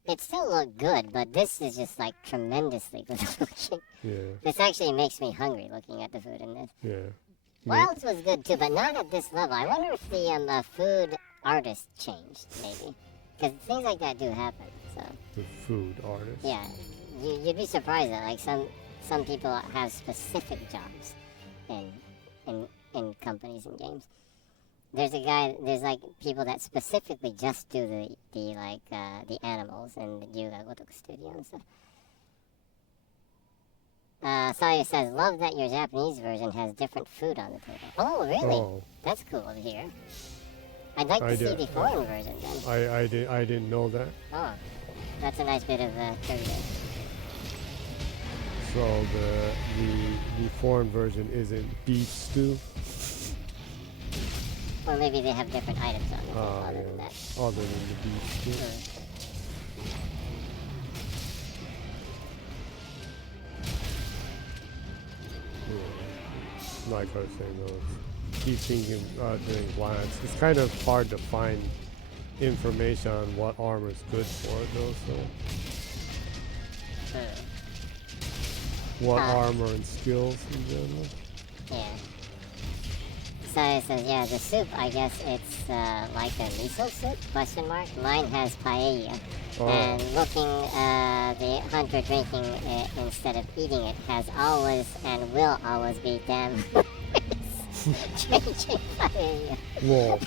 It still looked good, but this is just like tremendously good looking. Yeah. This actually makes me hungry looking at the food in this. Yeah. Wilds was good too, but not at this level. I wonder if the food artist changed, maybe. Because things like that do happen, so. The food artist? Yeah. You'd be surprised that like some people have specific jobs in companies and games. There's like people that specifically just do the animals in the Yuga Gotoku studio and stuff. Sawyer says, love that your Japanese version has different food on the table. Oh, really? Oh. That's cool to hear. I'd like to see the foreign version then. I didn't know that. Oh, that's a nice bit of trivia. So the foreign version isn't beef stew? Or maybe they have different items on it other than that. Other than the beef stew. Like I was saying, though, keep thinking doing lance. It's kind of hard to find information on what armor is good for it, though. So, what armor and skills in general? Yeah. So it says, yeah, the soup, I guess it's like a miso soup, question mark. Mine has paella. Oh. And looking, the hunter drinking it instead of eating it has always and will always be damn changing paella. Whoa,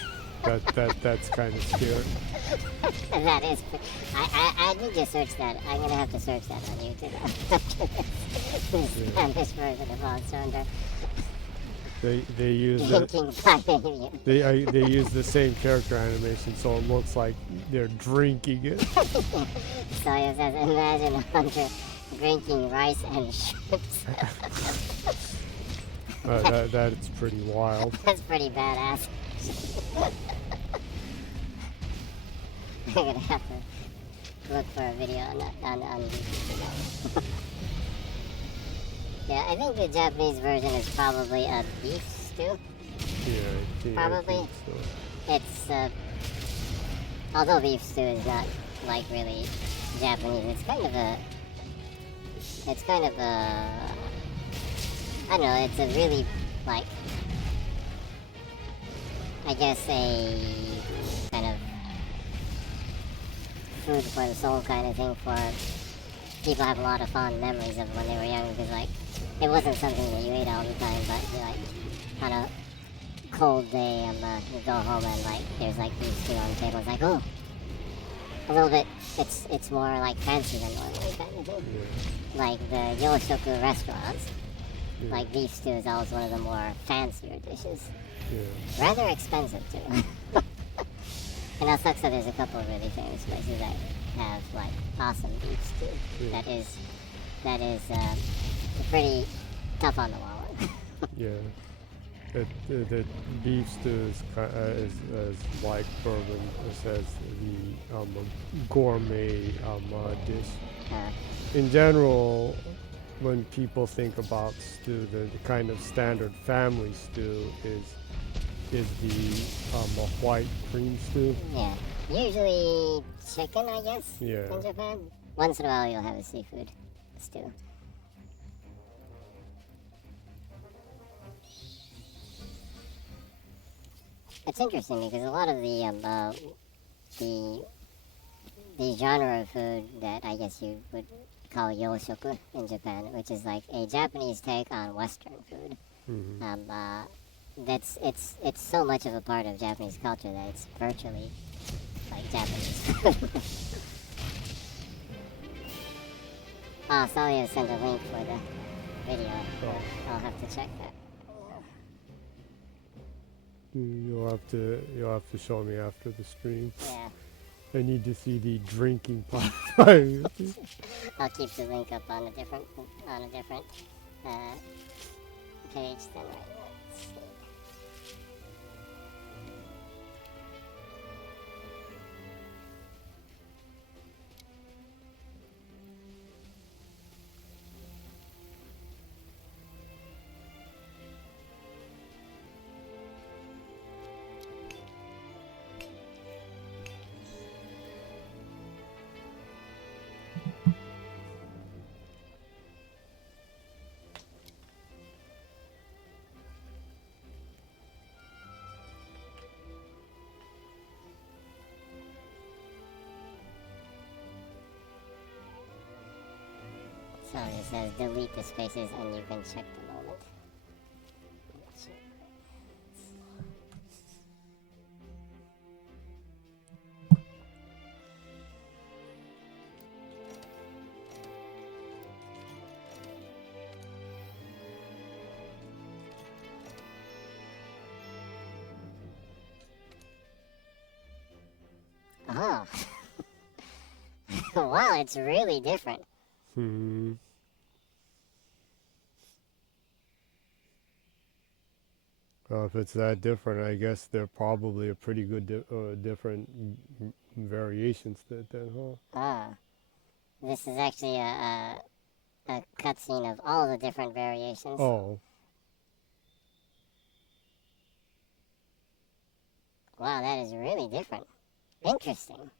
that's kind of scary. That is, I need to search that. I'm gonna have to search that on YouTube. The Spanish version of Monster Hunter. They use they use the same character animation, so it looks like they're drinking it. So it says, imagine a hunter drinking rice and shrimps. That's pretty wild. That's pretty badass. I'm gonna have to look for a video on YouTube. Yeah, I think the Japanese version is probably a beef stew. Yeah, Probably. It's although beef stew is not like really Japanese, it's kind of a I don't know, it's a really like I guess a kind of food for the soul kind of thing for people have a lot of fond memories of when they were young because like it wasn't something that you ate all the time, but like on a cold day you go home and like there's like beef stew on the table. It's like, oh, a little bit it's more like fancy than normal kind of thing. Yeah. Like the Yoshoku restaurants, like beef stew is always one of the more fancier dishes. Yeah. Rather expensive too. In Asakusa there's a couple of really famous places that have like awesome beef stew. Yeah. That is pretty tough on the wallet. Yeah. The beef stew is like bourbon. It says the gourmet dish. In general, when people think about stew, the kind of standard family stew is the white cream stew. Yeah, usually chicken, I guess. Yeah. In Japan, once in a while you'll have a seafood stew. It's interesting because a lot of the genre of food that I guess you would call yoshoku in Japan, which is like a Japanese take on Western food. Mm-hmm. It's so much of a part of Japanese culture that it's virtually like Japanese food. Salia sent a link for the video. I'll have to check that. You'll have to show me after the stream. Yeah. I need to see the drinking part. I'll keep the link up on a different page then. Right. Let's see. So it says delete the spaces and you can check the moment. Oh. Wow, it's really different. Hmm. If it's that different, I guess they're probably a pretty good different variations then, huh? This is actually a cutscene of all the different variations. Oh. Wow, that is really different. Interesting.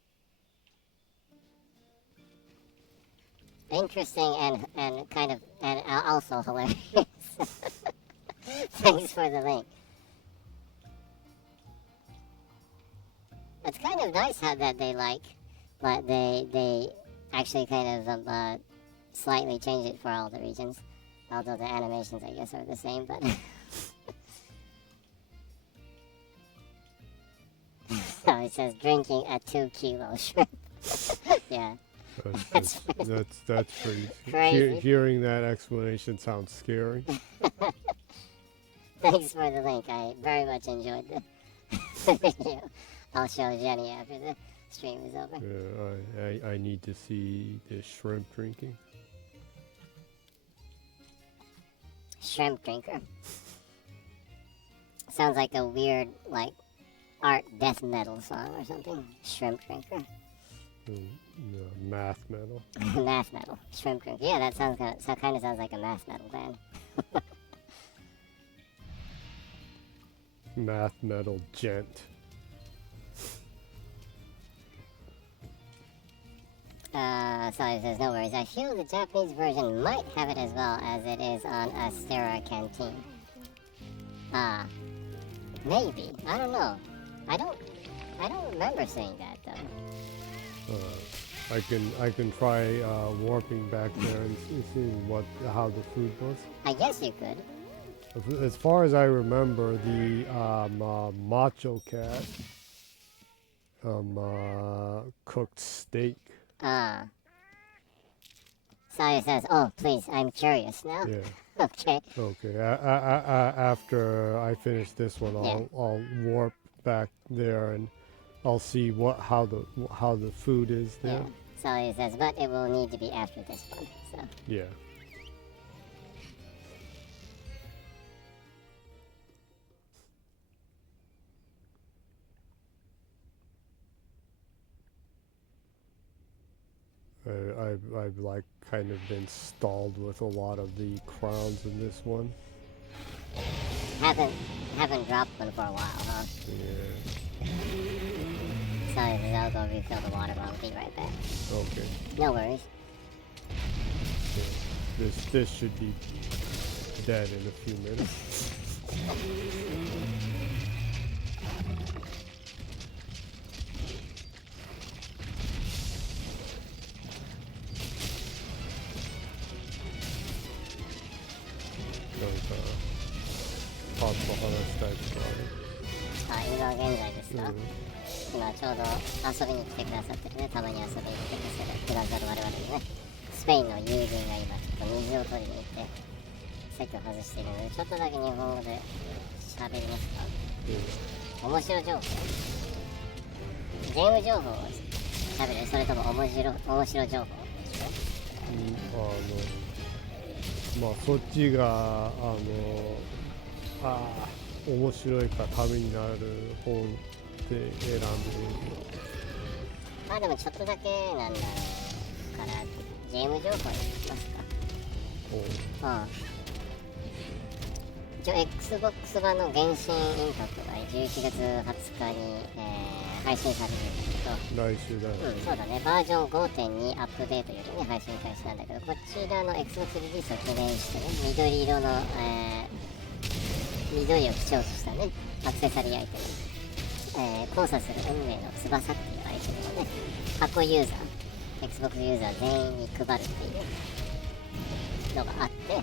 Interesting and kind of and also hilarious. Thanks for the link. It's kind of nice how that but they actually kind of slightly change it for all the regions. Although the animations, I guess, are the same, but. So it says drinking a 2-kilo shrimp. Yeah. That's pretty. Crazy. Hearing that explanation sounds scary. Thanks for the link. I very much enjoyed the video. I'll show Jenny after the stream is over. Yeah, I need to see the shrimp drinking. Shrimp drinker. Sounds like a weird, like, art death metal song or something. Shrimp drinker. Math metal. Math metal. Shrimp drinker. Yeah, that kind of sounds like a math metal band. Math metal gent. So it says, no worries. I feel the Japanese version might have it as well as it is on Astera Canteen. Maybe. I don't know. I don't remember saying that though. I can try warping back there and see how the food was. I guess you could. As far as I remember, the macho cat cooked steak. So it says, oh please, I'm curious now. Yeah. Okay. Okay. After I finish this one, I'll warp back there and I'll see how the food is there. Yeah. So it says, but it will need to be after this one. So. Yeah. I've like kind of been stalled with a lot of the crowns in this one. Haven't dropped one for a while, huh? Yeah. So I'll go refill the water bottle. Be right back. Okay. No worries. Yeah. This should be dead in a few minutes.今現在ですか、今ちょうど遊びに来てくださってるね、たまに遊びに来てくださる我々のね、スペインの友人が今ちょっと水を取りに行って席を外しているので、ちょっとだけ日本語で喋りますか。面白情報、ゲーム情報を喋る、それとも面白情報でしょ。まあそっちが面白いかためになる本で選んでる。まあでもちょっとだけなんだろうからゲーム情報にしますか。一応 Xbox 版の原神インパクトが11月20日に、配信されるんだけど、来週だね。そうだね、バージョン 5.2 アップデートよりね配信開始なんだけど、こちらの Xbox リリースを記念してね、緑色の、緑を基調としたねアクセサリーアイテム、交差する運命の翼っていうアイテムをね、箱ユーザー Xbox ユーザー全員に配るっていうのがあって、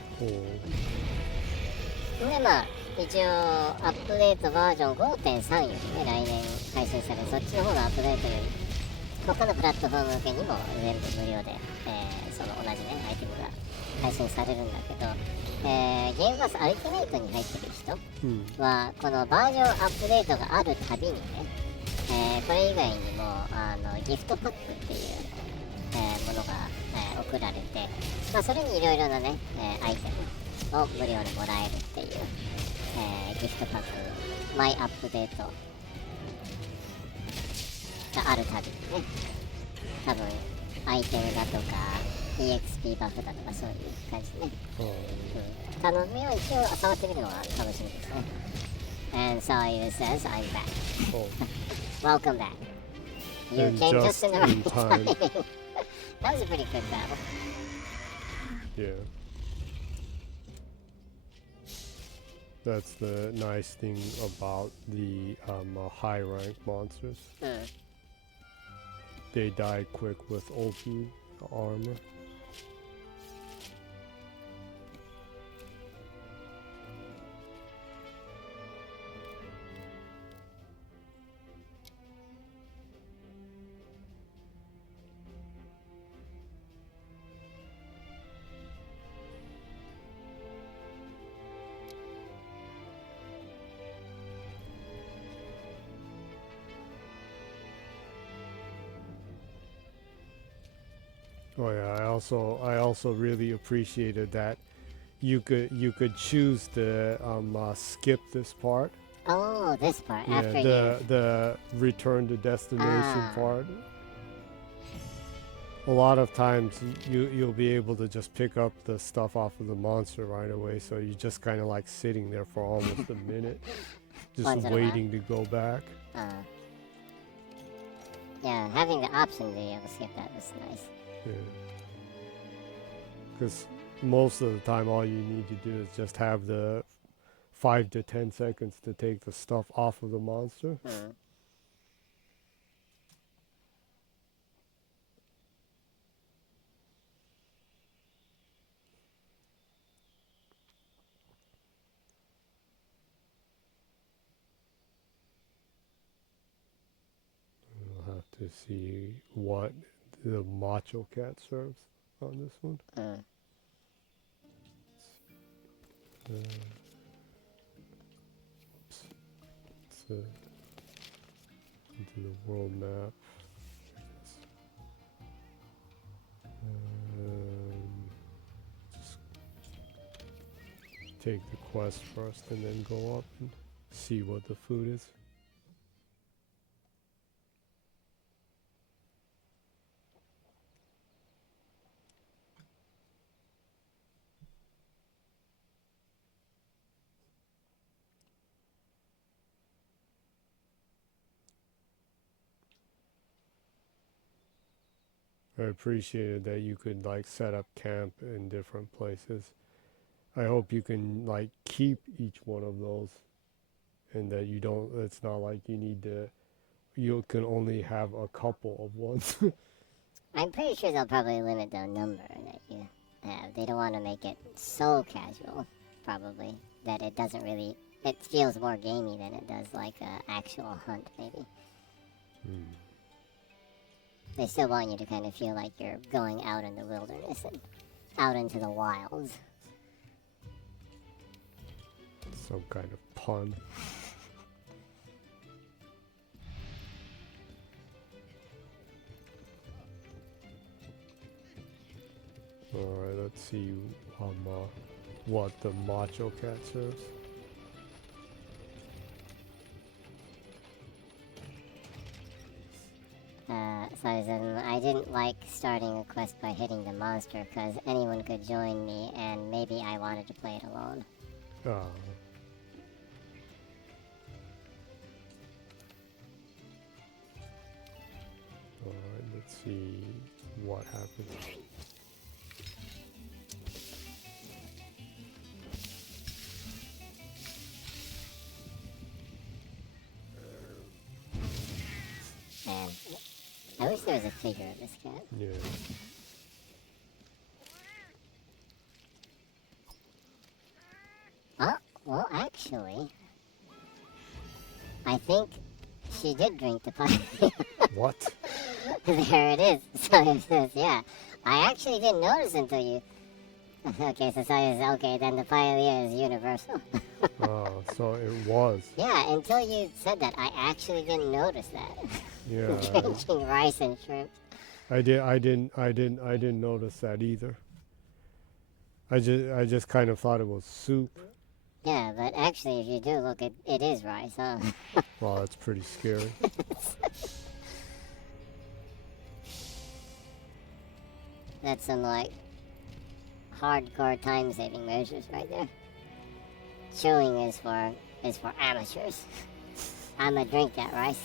でまあ一応アップデートバージョン 5.3 よりね来年配信される、そっちの方のアップデートより他のプラットフォーム向けにも全部無料で、その同じねアイテムが配信されるんだけど、ゲームパスアルティメイトに入ってる人は、このバージョンアップデートがあるたびにね、これ以外にもギフトパックっていう、ものが、送られて、まあ、それにいろいろなね、アイテムを無料でもらえるっていう、ギフトパックマイアップデートがあるたびにね、多分アイテムだとかEXP バフだとかそういう感じでね、頼みを一応触ってみるのが楽しみですね。And so it says I'm back. Welcome back. You came just in the right time. That was a pretty good battle. Yeah. That's the nice thing about the high rank monsters. They die quick with ulti armor. Oh yeah, I also really appreciated that you could choose to skip this part. Oh, this part Yeah, after the return to destination part. A lot of times you'll be able to just pick up the stuff off of the monster right away, so you're just kind of like sitting there for almost a minute. just Once in a waiting to go back. Yeah, having the option to be able to skip that was nice. Yeah. Because most of the time, all you need to do is just have the 5 to 10 seconds to take the stuff off of the monster. We'll have to see what the macho cat serves on this one. Into the world map. Just take the quest first and then go up and see what the food is. I appreciated that you could like set up camp in different places. I hope you can like keep each one of those, and that you don't, it's not like you can only have a couple of ones. I'm pretty sure they'll probably limit the number that you have. They don't want to make it so casual, probably, that it doesn't really, it feels more gamey than it does like an actual hunt, maybe. They still want you to kind of feel like you're going out in the wilderness and out into the wilds. Some kind of pun. Alright, let's see what the macho cat serves. So I didn't like starting a quest by hitting the monster because anyone could join me and maybe I wanted to play it alone. Alright, let's see what happens. Man, I wish there was a figure of this cat. Yeah. Oh, well, actually, I think she did drink the pie. What? There it is. So it says, yeah. I actually didn't notice until you... Okay, so says, okay, then the paella is universal. Oh, so it was. Yeah, until you said that, I actually didn't notice that. Yeah. Drinking rice and shrimp. I didn't notice that either. I just kind of thought it was soup. Yeah, but actually, if you do look, it is rice, huh? Wow, that's pretty scary. That's some, like, hardcore time-saving measures right there. Chewing is for amateurs. I'ma drink that rice.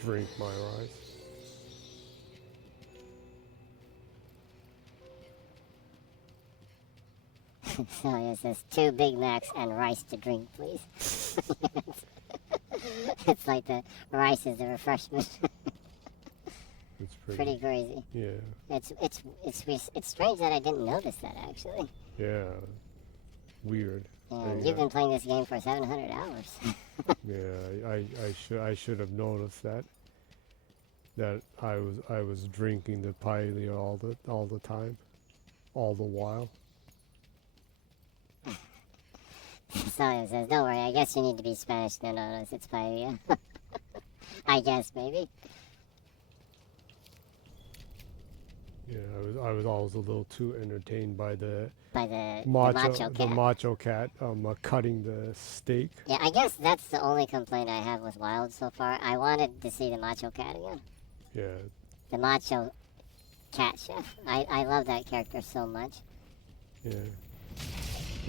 Drink my rice. So it says 2 Big Macs and rice to drink, please. It's like the rice is the refreshment. It's Pretty crazy. Yeah. It's strange that I didn't notice that actually. Yeah. Weird. And you've been playing this game for 700 hours. Yeah, I should have noticed that. That I was drinking the paella all the time, all the while. So it says, don't worry, I guess you need to be Spanish to notice it's paella. I guess, maybe. Yeah, I was always a little too entertained by the macho macho cat cutting the steak. Yeah, I guess that's the only complaint I have with Wild so far. I wanted to see the macho cat again. Yeah. The macho cat chef. I love that character so much. Yeah.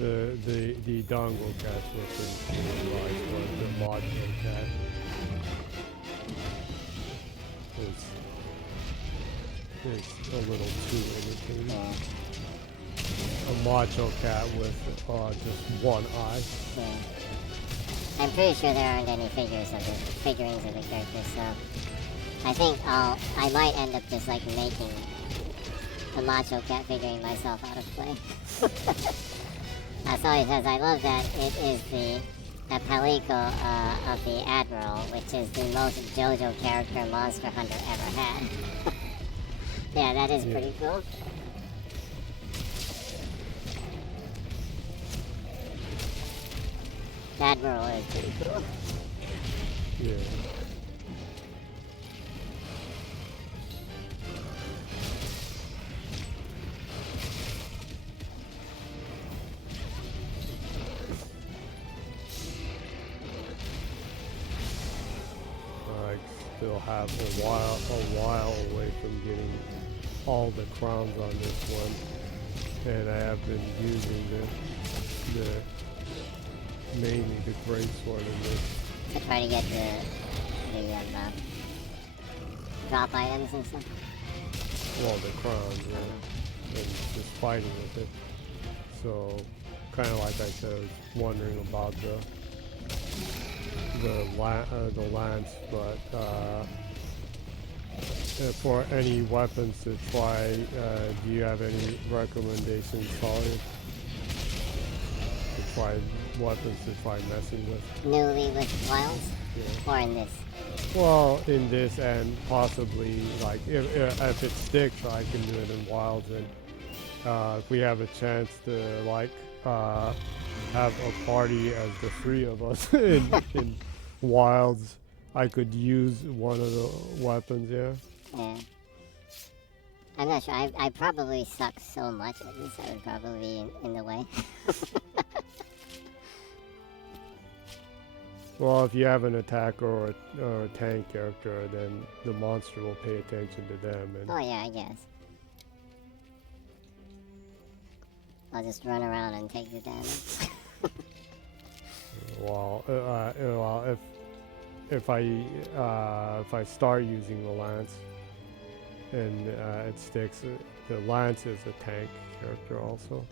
the dongle cat was the macho cat is a little too entertaining. A macho cat with just one eye. Yeah. I'm pretty sure there aren't any figurines of the characters, so I think I might end up just like making the macho cat figurine myself out of clay. So he says, I love that it is the Palico of the Admiral, which is the most JoJo character Monster Hunter ever had. Yeah, that is pretty cool. Admiral is pretty cool. Yeah. I still have a while away from getting all the crowns on this one, and I have been using mainly the great sword in this. To try to get the drop items and stuff. Well, the crowns, yeah, and just fighting with it. So, kind of like I said, I was wondering about the lance, but for any weapons to try, do you have any recommendations, Sawyer? To try weapons to try messing with? Newly with wilds? Yeah. Or in this? Well, in this and possibly, like, if it sticks, I can do it in wilds, and if we have a chance to, like, have a party as the three of us in wilds, I could use one of the weapons, yeah. Yeah. I'm not sure. I probably suck so much at this, I would probably be in the way. Well, if you have an attacker or a tank character, then the monster will pay attention to them. And Oh yeah, I guess. I'll just run around and take the damage. well, if I start using the lance and it sticks, the lance is a tank character also.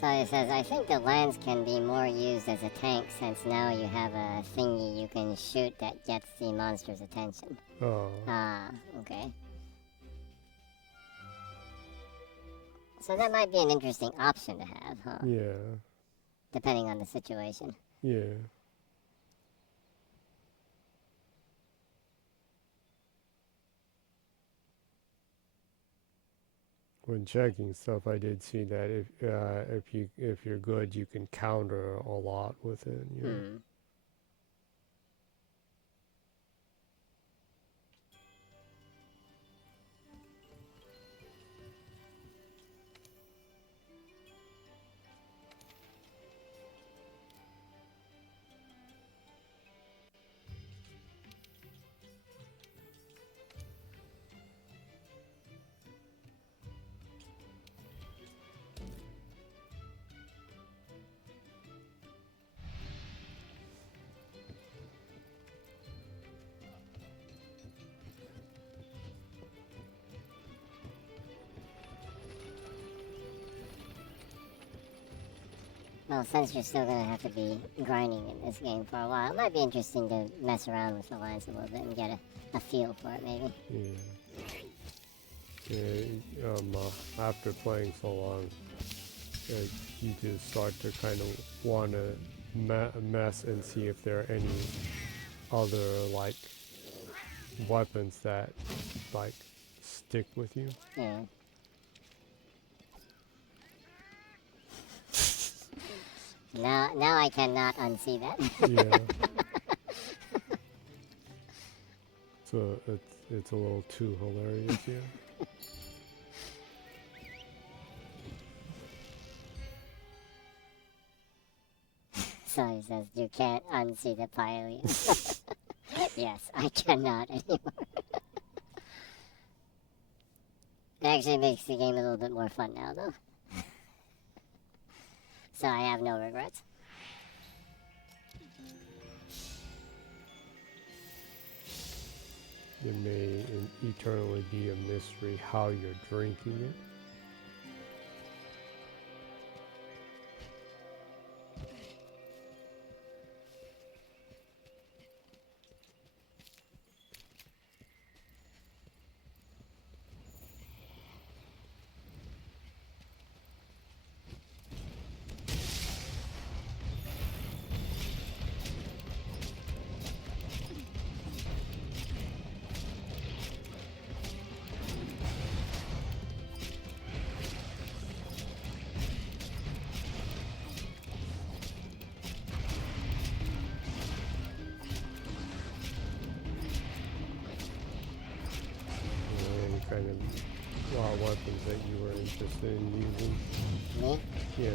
So it says, I think the lance can be more used as a tank since now you have a thingy you can shoot that gets the monster's attention. Oh. Ah, okay. So that might be an interesting option to have, huh? Yeah. Depending on the situation. Yeah. When checking stuff, I did see that if you're good, you can counter a lot with it. You know? Well, since you're still gonna have to be grinding in this game for a while, it might be interesting to mess around with the lines a little bit and get a feel for it, maybe. Yeah. After playing so long, you just start to kind of want to mess and see if there are any other, like, weapons that, like, stick with you. Yeah. Now I cannot unsee that. Yeah. It's a little too hilarious, yeah. So he says, you can't unsee the pioneer. Yes, I cannot anymore. It actually makes the game a little bit more fun now, though. So I have no regrets. It may eternally be a mystery how you're drinking it. Kind of weapons that you were interested in using? Me? Yeah.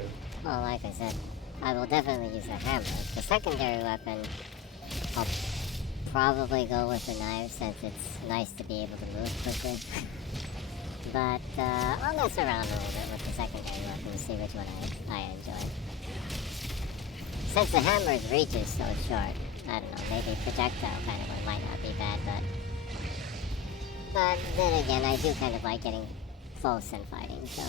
Well, like I said, I will definitely use a hammer. The secondary weapon, I'll probably go with a knife since it's nice to be able to move quickly. But I'll mess around a little bit with the secondary weapon to see which one I enjoy. Since the hammer's reach is so short, I don't know, maybe projectile kind of one might not be bad, but then again, I do kind of like getting close and fighting, so.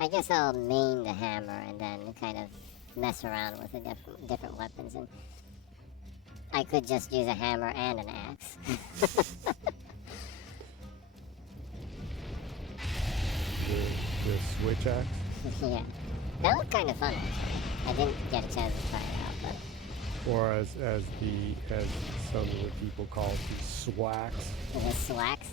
I guess I'll main the hammer and then kind of mess around with the different weapons, and I could just use a hammer and an axe. The switch axe? Yeah. That looked kind of fun, actually. I didn't get a chance to try it out, but... Or as some of the people call it, the swacks. The swacks?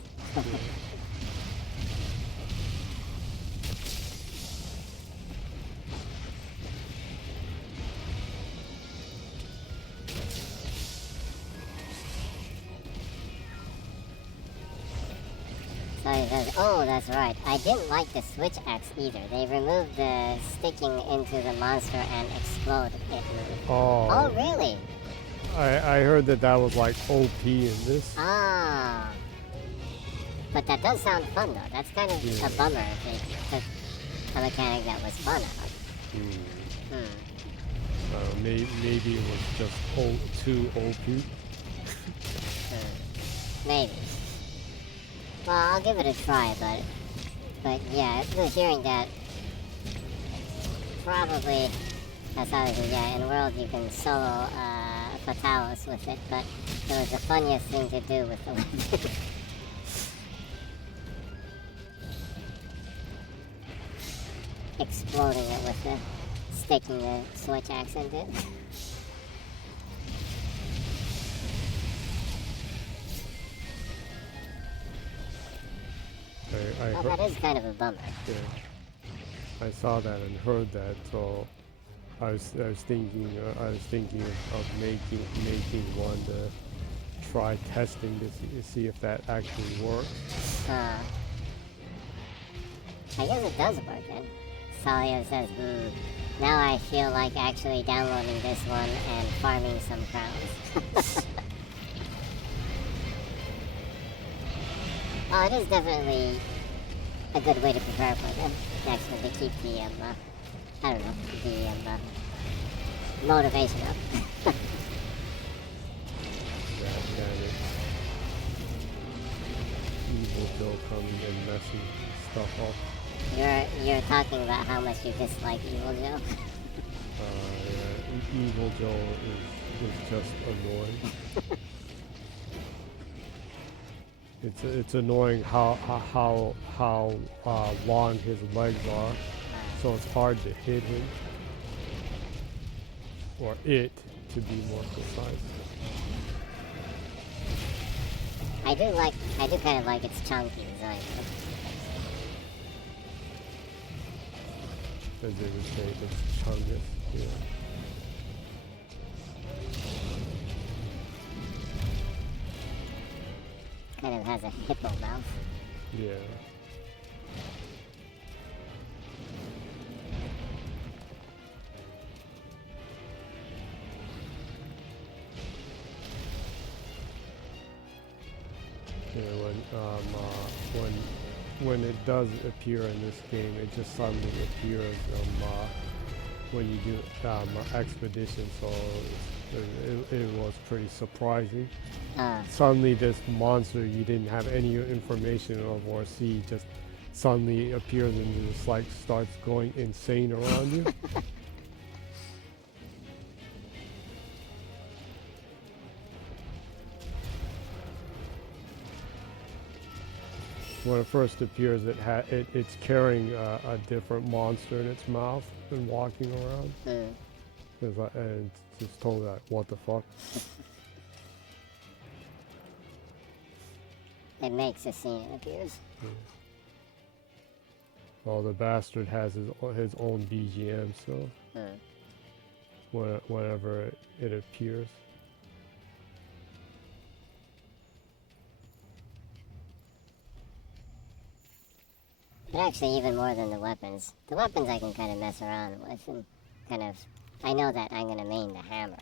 So he says, oh, that's right. I didn't like the switch axe either. They removed the sticking into the monster and explode it move. Oh, really? I heard that was like OP in this. Ah. But that does sound fun, though. That's kind of a bummer if they took a mechanic that was fun out. Maybe it was just too OP. Maybe. Well, I'll give it a try, but yeah, hearing that, probably, that's how it is, yeah, in World you can solo Fatalis with it, but it was the funniest thing to do with the weapon. Exploding it with sticking the switch axe into it. That is kind of a bummer. Yeah. I saw that and heard that, so I was thinking of making one to try testing to see if that actually works. I guess it does work then. Salia says, now I feel like actually downloading this one and farming some crowns. Oh, it is definitely a good way to prepare for them. Actually, to keep the, I don't know, the motivation up. Evil Joe coming and messing stuff up. You're talking about how much you dislike Evil Joe? Yeah, Evil Joe is just annoying. It's annoying how long his legs are, so it's hard to hit him, or it, to be more precise. I do kind of like its chunky design. As they would say, it's chungus. Yeah. Kind of has a hippo mouth. Yeah. When it does appear in this game, it just suddenly appears when you do expedition, so it was pretty surprising. Suddenly this monster you didn't have any information of or see just suddenly appears and just like starts going insane around you. When it first appears, it's carrying a different monster in its mouth and walking around. And it's just totally like, what the fuck? It makes a scene, it appears. Well, the bastard has his own BGM, so whenever it appears. But actually, even more than the weapons I can kind of mess around with and kind of. I know that I'm gonna main the hammer,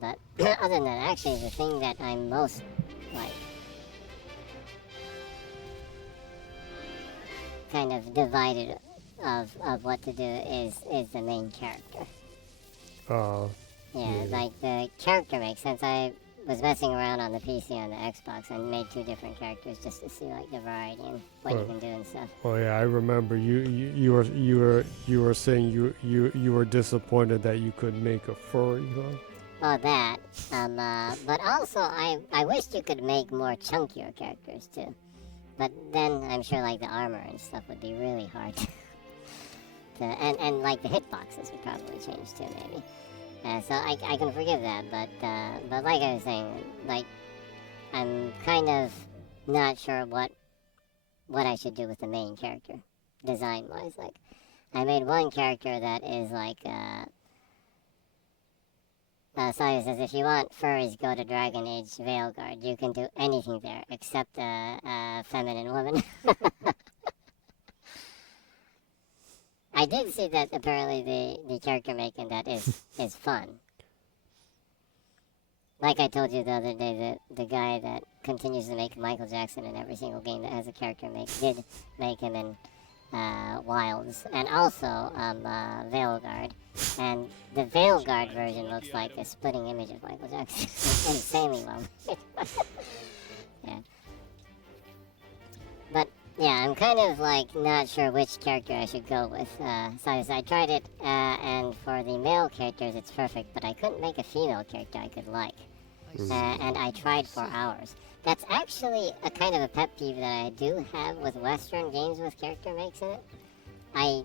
but other than that, actually, the thing that I'm most like kind of divided of what to do is the main character. Yeah, like the character make sense. I was messing around on the PC on the Xbox and made 2 different characters just to see like the variety and what you can do and stuff. Oh yeah, I remember you were saying you were disappointed that you couldn't make a furry, huh? Oh, that. But also I wished you could make more chunkier characters too. But then I'm sure like the armor and stuff would be really hard and like the hitboxes would probably change too maybe. So I can forgive that, but like I was saying, like I'm kind of not sure what I should do with the main character, design-wise. Like I made one character that is like Sawyer says if you want furries, go to Dragon Age Veilguard. You can do anything there except a feminine woman. I did see that apparently the character making that is fun. Like I told you the other day, the guy that continues to make Michael Jackson in every single game that has a character did make him in Wilds, and also Veilguard. And the Veilguard version looks like a splitting image of Michael Jackson. Insanely well. Yeah. But yeah, I'm kind of like not sure which character I should go with. So I tried it, and for the male characters it's perfect, but I couldn't make a female character I could like. And I tried for hours. That's actually a kind of a pet peeve that I do have with Western games with character makes in it. I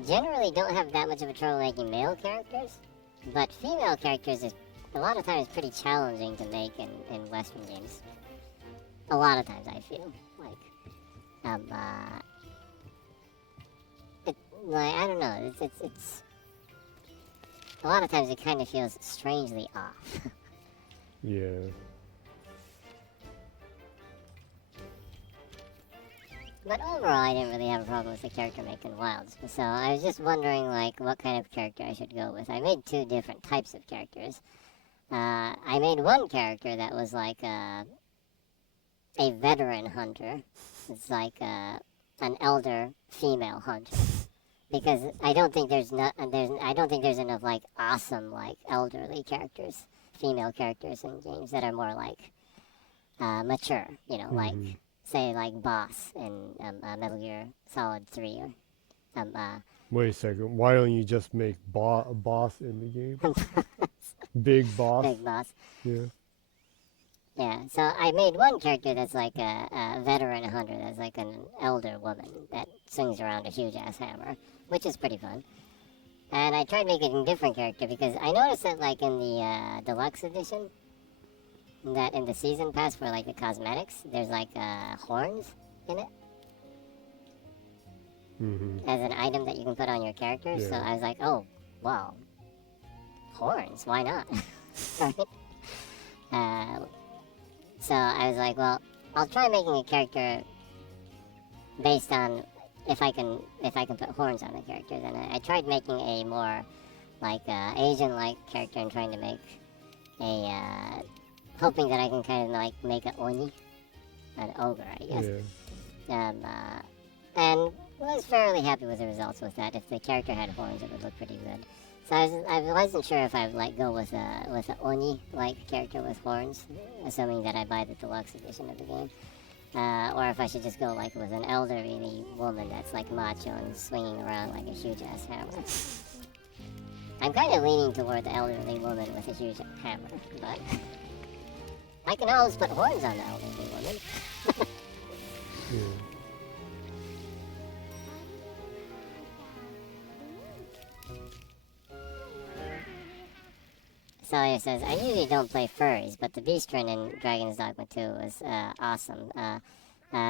generally don't have that much of a trouble making male characters, but female characters is a lot of times pretty challenging to make in Western games. A lot of times I feel like. Like I don't know. It's a lot of times it kind of feels strangely off. Yeah. But overall, I didn't really have a problem with the character making Wilds. So I was just wondering, like, what kind of character I should go with. I made 2 different types of characters. I made one character that was like a veteran hunter. It's like an elder female hunter, because I don't think there's enough like awesome like elderly characters, female characters in games that are more like mature. You know, like say like Boss in Metal Gear Solid 3 or Wait a second. Why don't you just make a boss in the game? Big boss. Big Boss. Yeah. Yeah, so I made one character that's like a veteran hunter, that's like an elder woman that swings around a huge-ass hammer, which is pretty fun. And I tried making a different character because I noticed that like in the deluxe edition, that in the season pass for like the cosmetics, there's like horns in it as an item that you can put on your character. Yeah. So I was like, oh, wow, horns, why not? So I was like, well, I'll try making a character based on if I can put horns on the characters. And I tried making a more like Asian-like character and trying to make a hoping that I can kind of like make an oni, an ogre, I guess. Yeah. And was fairly happy with the results with that. If the character had horns, it would look pretty good. So I wasn't sure if I would like go with an oni-like character with horns, assuming that I buy the deluxe edition of the game, or if I should just go like with an elderly woman that's like macho and swinging around like a huge ass hammer. I'm kind of leaning toward the elderly woman with a huge hammer, but I can always put horns on the elderly woman. Yeah. Sawyer says, I usually don't play furries, but the Beast Run in Dragon's Dogma 2 was awesome.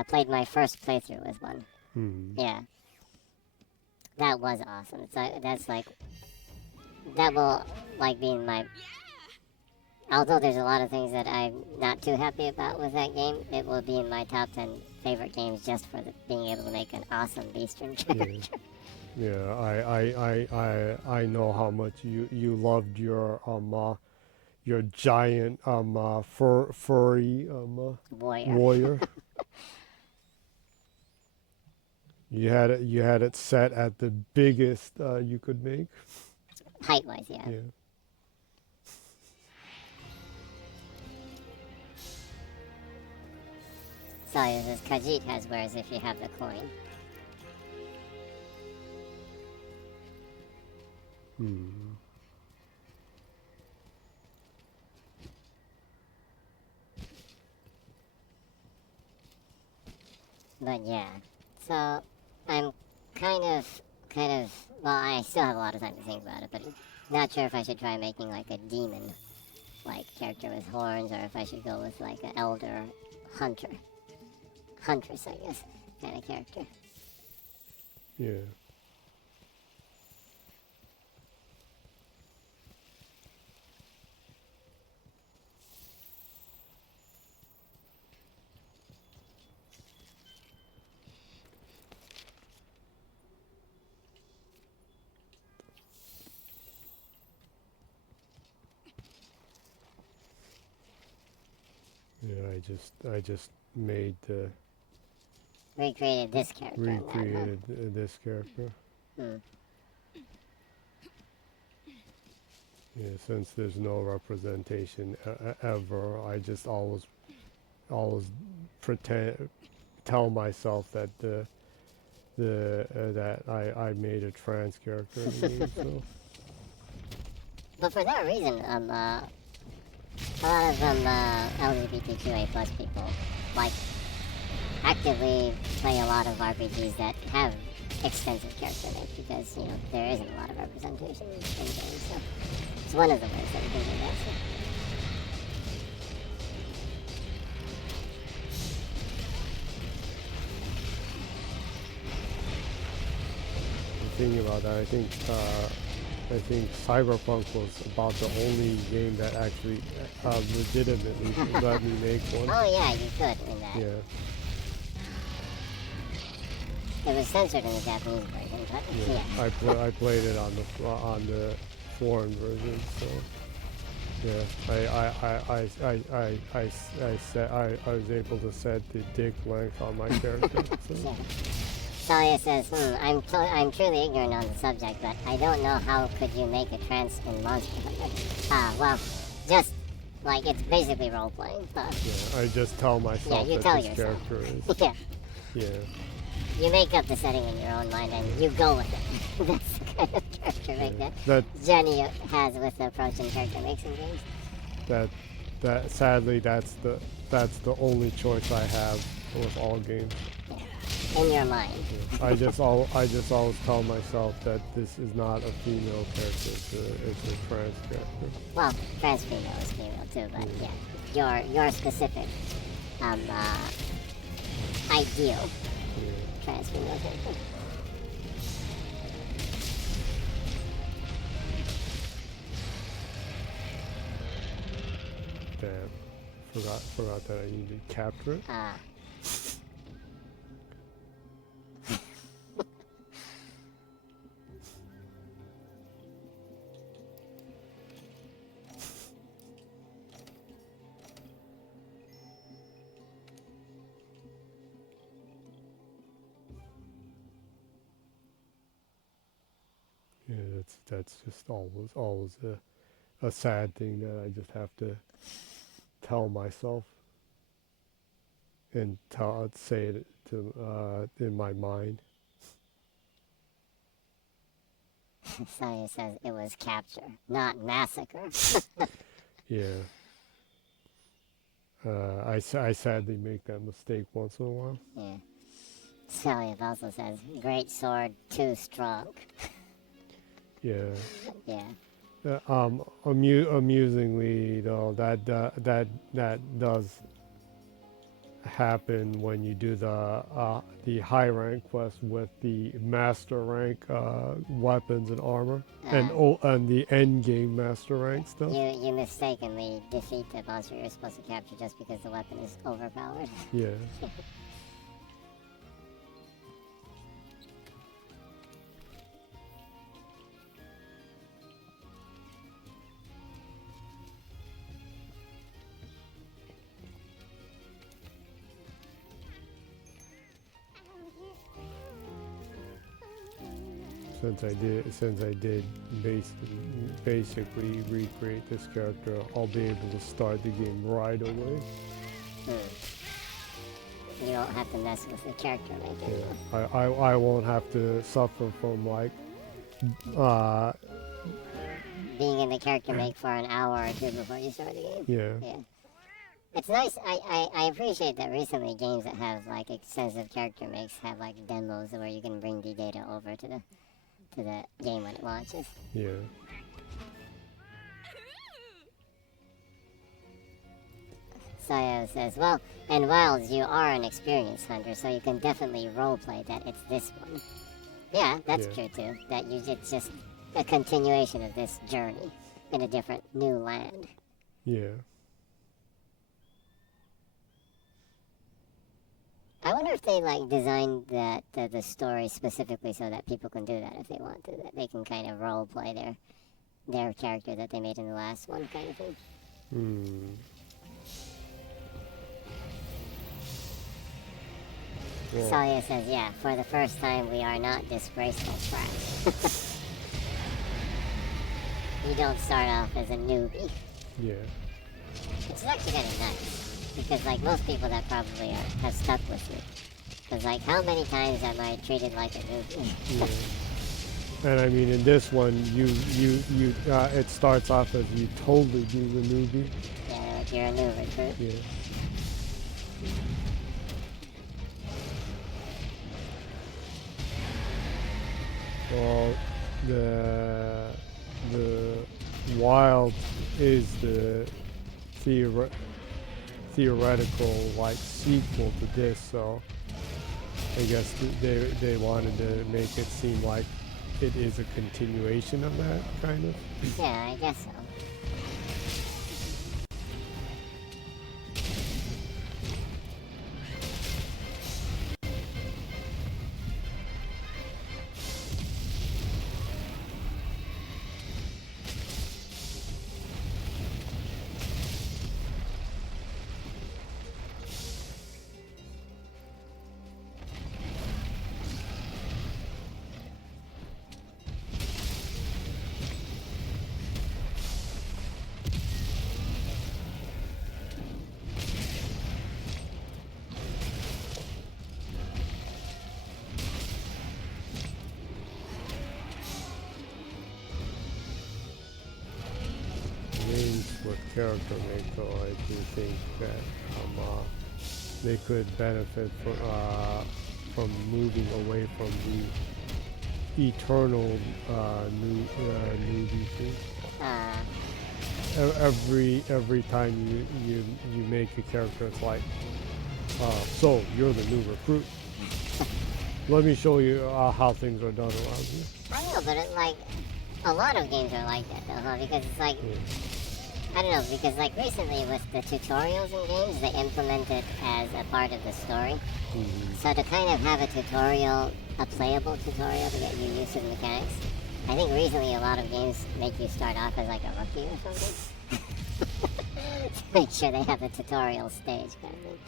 Played my first playthrough with one. Yeah. That was awesome. That's like, that will like be in my... Although there's a lot of things that I'm not too happy about with that game, it will be in my top 10 favorite games just for being able to make an awesome Beast Run character. Yeah, I know how much you loved your giant furry warrior. You had it set at the biggest you could make. Height-wise, yeah. Sawyer says Khajiit has wares if you have the coin. But yeah, so I'm kind of, well, I still have a lot of time to think about it, but not sure if I should try making like a demon, like character with horns, or if I should go with like an elder huntress, I guess, kind of character. Yeah. Yeah, I just made recreated this character. Recreated this character. Yeah, since there's no representation ever, I just always tell myself that that I made a trans character. So. But for that reason, a lot of LGBTQA+ people like actively play a lot of RPGs that have extensive character make, because there isn't a lot of representation in games. So it's one of the ways that we can do that. So. Thinking about that, I think Cyberpunk was about the only game that actually legitimately let me make one. Oh yeah, you could in that. Yeah. It was censored in the Japanese version, but yeah. I played it on the foreign version, so yeah. I was able to set the dick length on my character. So. Yeah. Talia says, I'm truly ignorant on the subject, but I don't know how could you make a trans in Monster Hunter. Well, just, like, it's basically role-playing. Yeah, I just tell myself that this character is... Yeah. Yeah. You make up the setting in your own mind and you go with it. That's the kind of character make that Jenny has with the approach and character makes in games. That sadly, that's the only choice I have with all games. Yeah. In your mind. Yeah. I just always tell myself that this is not a female character, it's a trans character. Well, trans female is female too, but yeah. your specific ideal transformation. Damn, forgot that I needed to capture it. Yeah, that's just always a sad thing that I just have to tell myself and say it to in my mind. Saya says it was capture, not massacre. Yeah. I sadly make that mistake once in a while. Yeah. Sally also says, great sword, too strong. Yeah. Yeah. Amusingly though, that does happen when you do the high rank quest with the master rank weapons and armor, and the end game master rank stuff. You mistakenly defeat the monster you're supposed to capture just because the weapon is overpowered. Yeah. Since I did basically recreate this character, I'll be able to start the game right away. You don't have to mess with the character making. Yeah, I won't have to suffer from like being in the character make for an hour or two before you start the game. Yeah. Yeah. It's nice. I appreciate that recently games that have like extensive character makes have like demos where you can bring the data over to the game when it launches. Yeah. Sayo says, well, and Wilds, you are an experienced hunter, so you can definitely roleplay that it's this one. Yeah, that's true too. That it's just a continuation of this journey in a different new land. Yeah. I wonder if they like designed that the story specifically so that people can do that if they want to. That they can kind of role play their character that they made in the last one, kind of thing. Yeah. Salia says, "Yeah, for the first time, we are not disgraceful trash. You don't start off as a newbie." Yeah. Which is actually kind of nice. Because like most people that probably have stuck with me. Because like how many times am I treated like a newbie? Yeah. And I mean in this one you it starts off as you totally do the newbie. Yeah, like you're a new recruit. Yeah. Well, the Wild is the theoretical like sequel to this, so I guess they wanted to make it seem like it is a continuation of that kind of. Yeah, I guess so. With character maker, I do think that they could benefit from moving away from the eternal newbie thing. every time you make a character, it's like, so you're the new recruit. Let me show you how things are done around here. I know, but it, like, a lot of games are like that though, huh? Because it's like, I don't know, because like recently with the tutorials in games, they implement it as a part of the story. So to kind of have a tutorial, a playable tutorial to get you used to the mechanics, I think recently a lot of games make you start off as like a rookie or something. To make sure they have a tutorial stage kind of thing.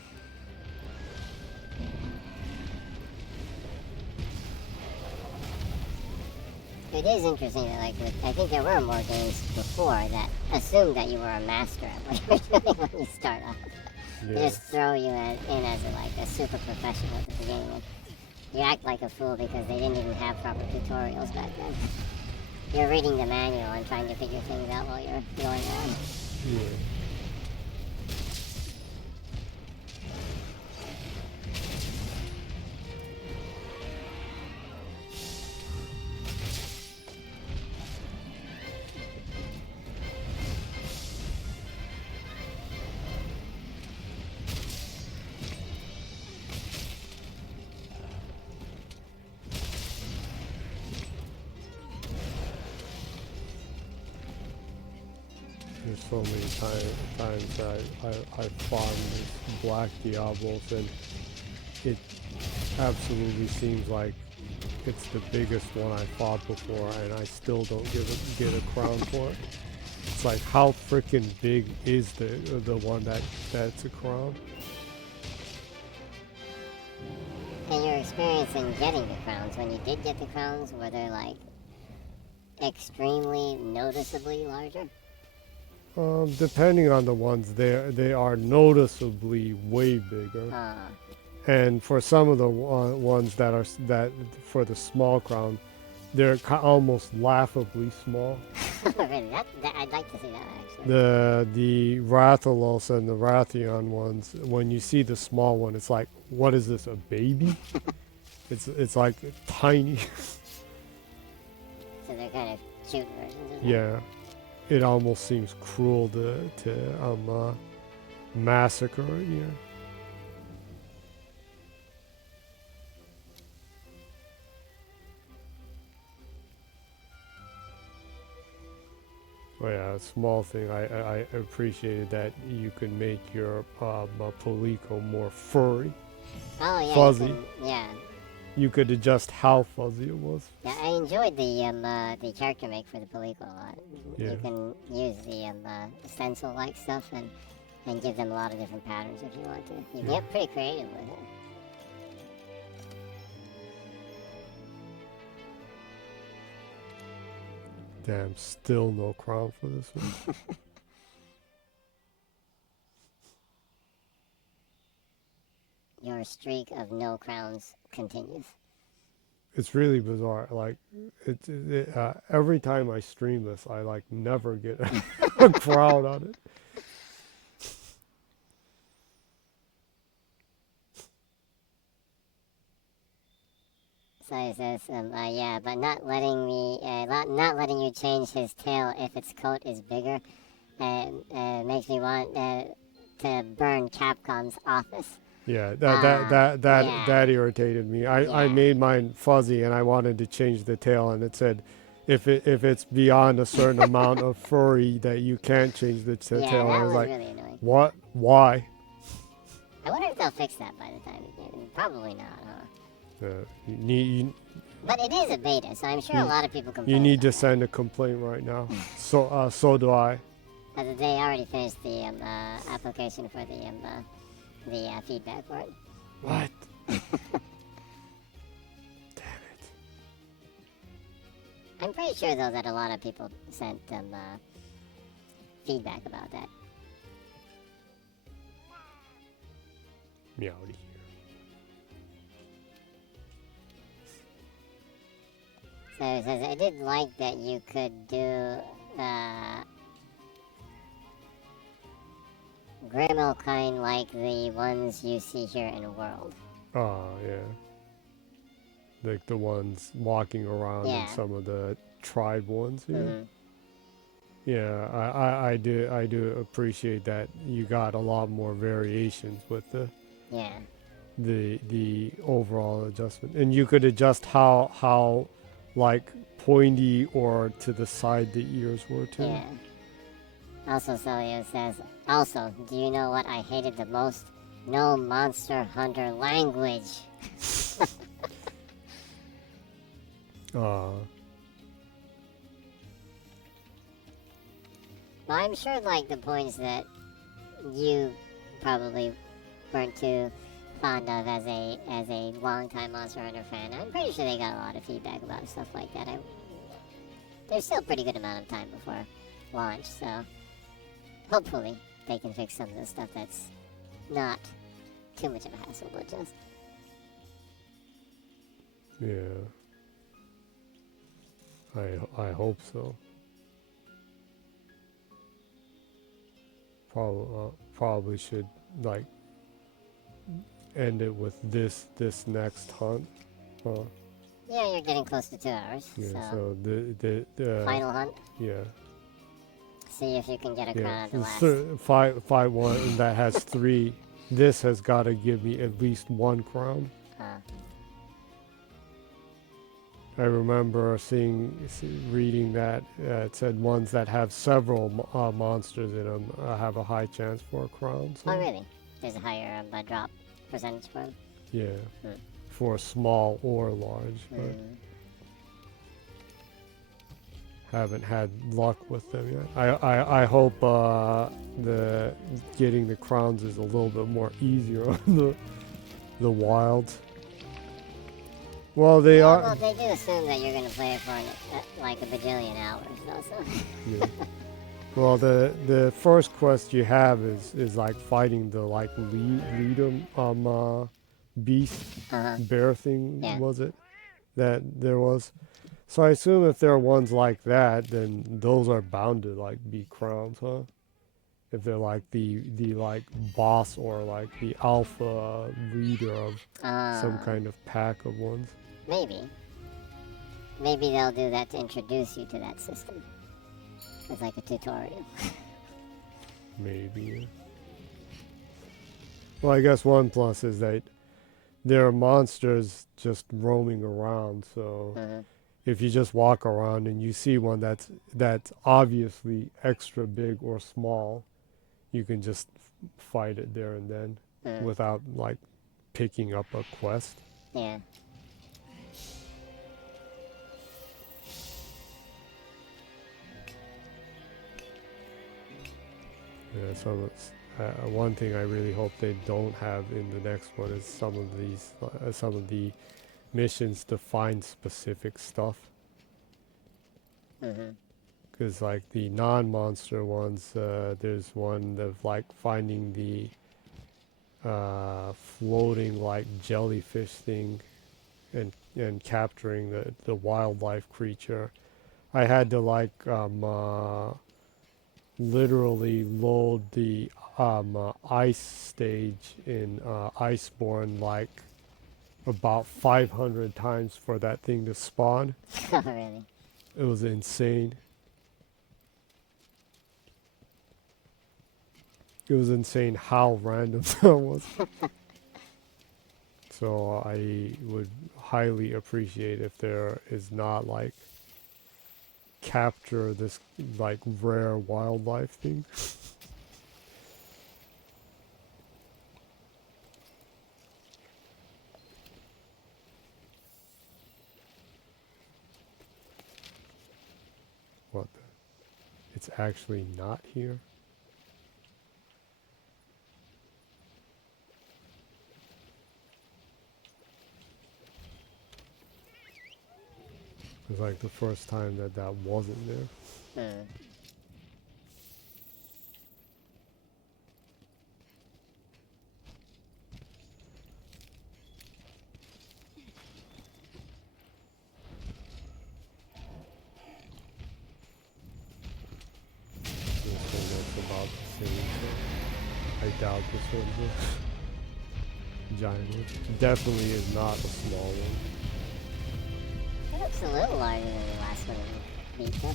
It is interesting that, like, I think there were more games before that assumed that you were a master at what you're doing when you start off. Yeah. They just throw you in as a super professional at the beginning. You act like a fool because they didn't even have proper tutorials back then. You're reading the manual and trying to figure things out while you're going around. Yeah. There's so many times I farmed this Black Diablos, and it absolutely seems like it's the biggest one I fought before, and I still don't get a crown for it. It's like, how freaking big is the one that's a crown? And your experience in getting the crowns, when you did get the crowns, were they like extremely noticeably larger? Depending on the ones, they are noticeably way bigger. And for some of the ones that for the small crown, they're almost laughably small. Really? I'd like to see that actually. The Rathalos and the Rathion ones, when you see the small one, it's like, what is this, a baby? it's like tiny. So they're kind of cute versions of Yeah. It almost seems cruel to massacre it, yeah. Oh yeah, a small thing. I appreciated that you could make your Palico more furry. Oh yeah. Fuzzy. Yeah. You could adjust how fuzzy it was. Yeah, I enjoyed the character make for the Palico a lot. Yeah. You can use the stencil-like stuff and give them a lot of different patterns if you want to. You can get pretty creative with it. Damn, still no crown for this one. Your streak of no crowns continues. It's really bizarre. Like, every time I stream this, I like never get a crown on it. So he says, yeah, but not letting you change his tail if its coat is bigger, makes me want to burn Capcom's office. Yeah, that irritated me. I made mine fuzzy and I wanted to change the tail, and it said, if it's beyond a certain amount of furry that you can't change the tail. Yeah, that I was was like, really annoying. what? Why? I wonder if they'll fix that by the time. Probably not, huh? But it is a beta, so I'm sure a lot of people complain. You need to that. send a complaint right now. So do I. They already finished the application for the feedback for it. What? Damn it. I'm pretty sure, though, that a lot of people sent them feedback about that. Meowdy here. So it says, I did like that you could do Grimmel kind like the ones you see here in World. Oh, yeah. Like the ones walking around Yeah. and some of the tribe ones, yeah. Mm-hmm. Yeah, I do appreciate that you got a lot more variations with the overall adjustment, and you could adjust how like pointy or to the side the ears were too. Yeah. Also, Celio says, also, do you know what I hated the most? No Monster Hunter language. Well, I'm sure, like, the points that you probably weren't too fond of as a longtime Monster Hunter fan, I'm pretty sure they got a lot of feedback about stuff like that. There's still a pretty good amount of time before launch, so hopefully they can fix some of the stuff that's not too much of a hassle to adjust. Yeah. I hope so. Probably should like end it with this next hunt. Yeah, you're getting close to 2 hours. Yeah. So the final hunt. Yeah. See if you can get a crown at the last. Fight one, and that has 3. This has got to give me at least 1 crown. I remember reading that it said ones that have several monsters in them have a high chance for a crown. So. Oh, really? There's a higher drop percentage for them? Yeah, for small or large. But haven't had luck with them yet. I hope the getting the crowns is a little bit more easier on the wild. Well, they are. Well, they do assume that you're going to play it for like a bajillion hours, though. So. Yeah. Well, the first quest you have is like fighting the like leader beast bear thing, was it? That there was. So I assume if there are ones like that, then those are bound to like be crowns, huh? If they're like the like boss or like the alpha leader of some kind of pack of ones. Maybe they'll do that to introduce you to that system. It's like a tutorial. Maybe. Well, I guess one plus is that there are monsters just roaming around, so if you just walk around and you see one that's obviously extra big or small, you can just fight it there and then without like picking up a quest. Yeah. Yeah, so one thing I really hope they don't have in the next one is some of the missions to find specific stuff. Because like the non-monster ones, there's one of like finding the floating like jellyfish thing and capturing the wildlife creature. I had to like literally load the ice stage in Iceborne like about 500 times for that thing to spawn. Oh, really? It was insane. It was insane how random that was. So I would highly appreciate if there is not like capture this like rare wildlife thing. What? It's actually not here. It was like the first time that wasn't there. This one looks about the same, so I doubt this one's a giant one. Definitely is not a small one. It looks a little larger than the last one in Vita.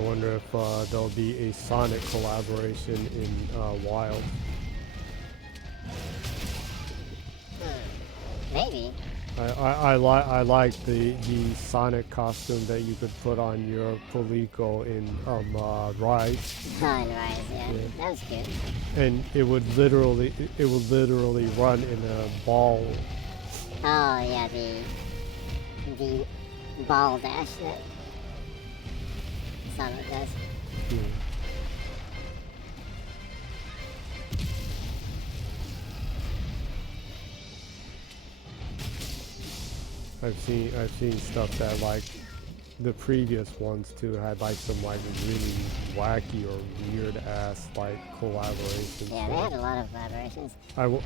wonder if there'll be a Sonic collaboration in Wild. Maybe. I like the Sonic costume that you could put on your Palico in Rise. On Rise, yeah. That was good. And it would literally run in a ball. Oh yeah, the ball dash that Sonic does. Yeah. I've seen stuff that like the previous ones too had like some like really wacky or weird ass like collaborations. Yeah, they had a lot of collaborations. I'm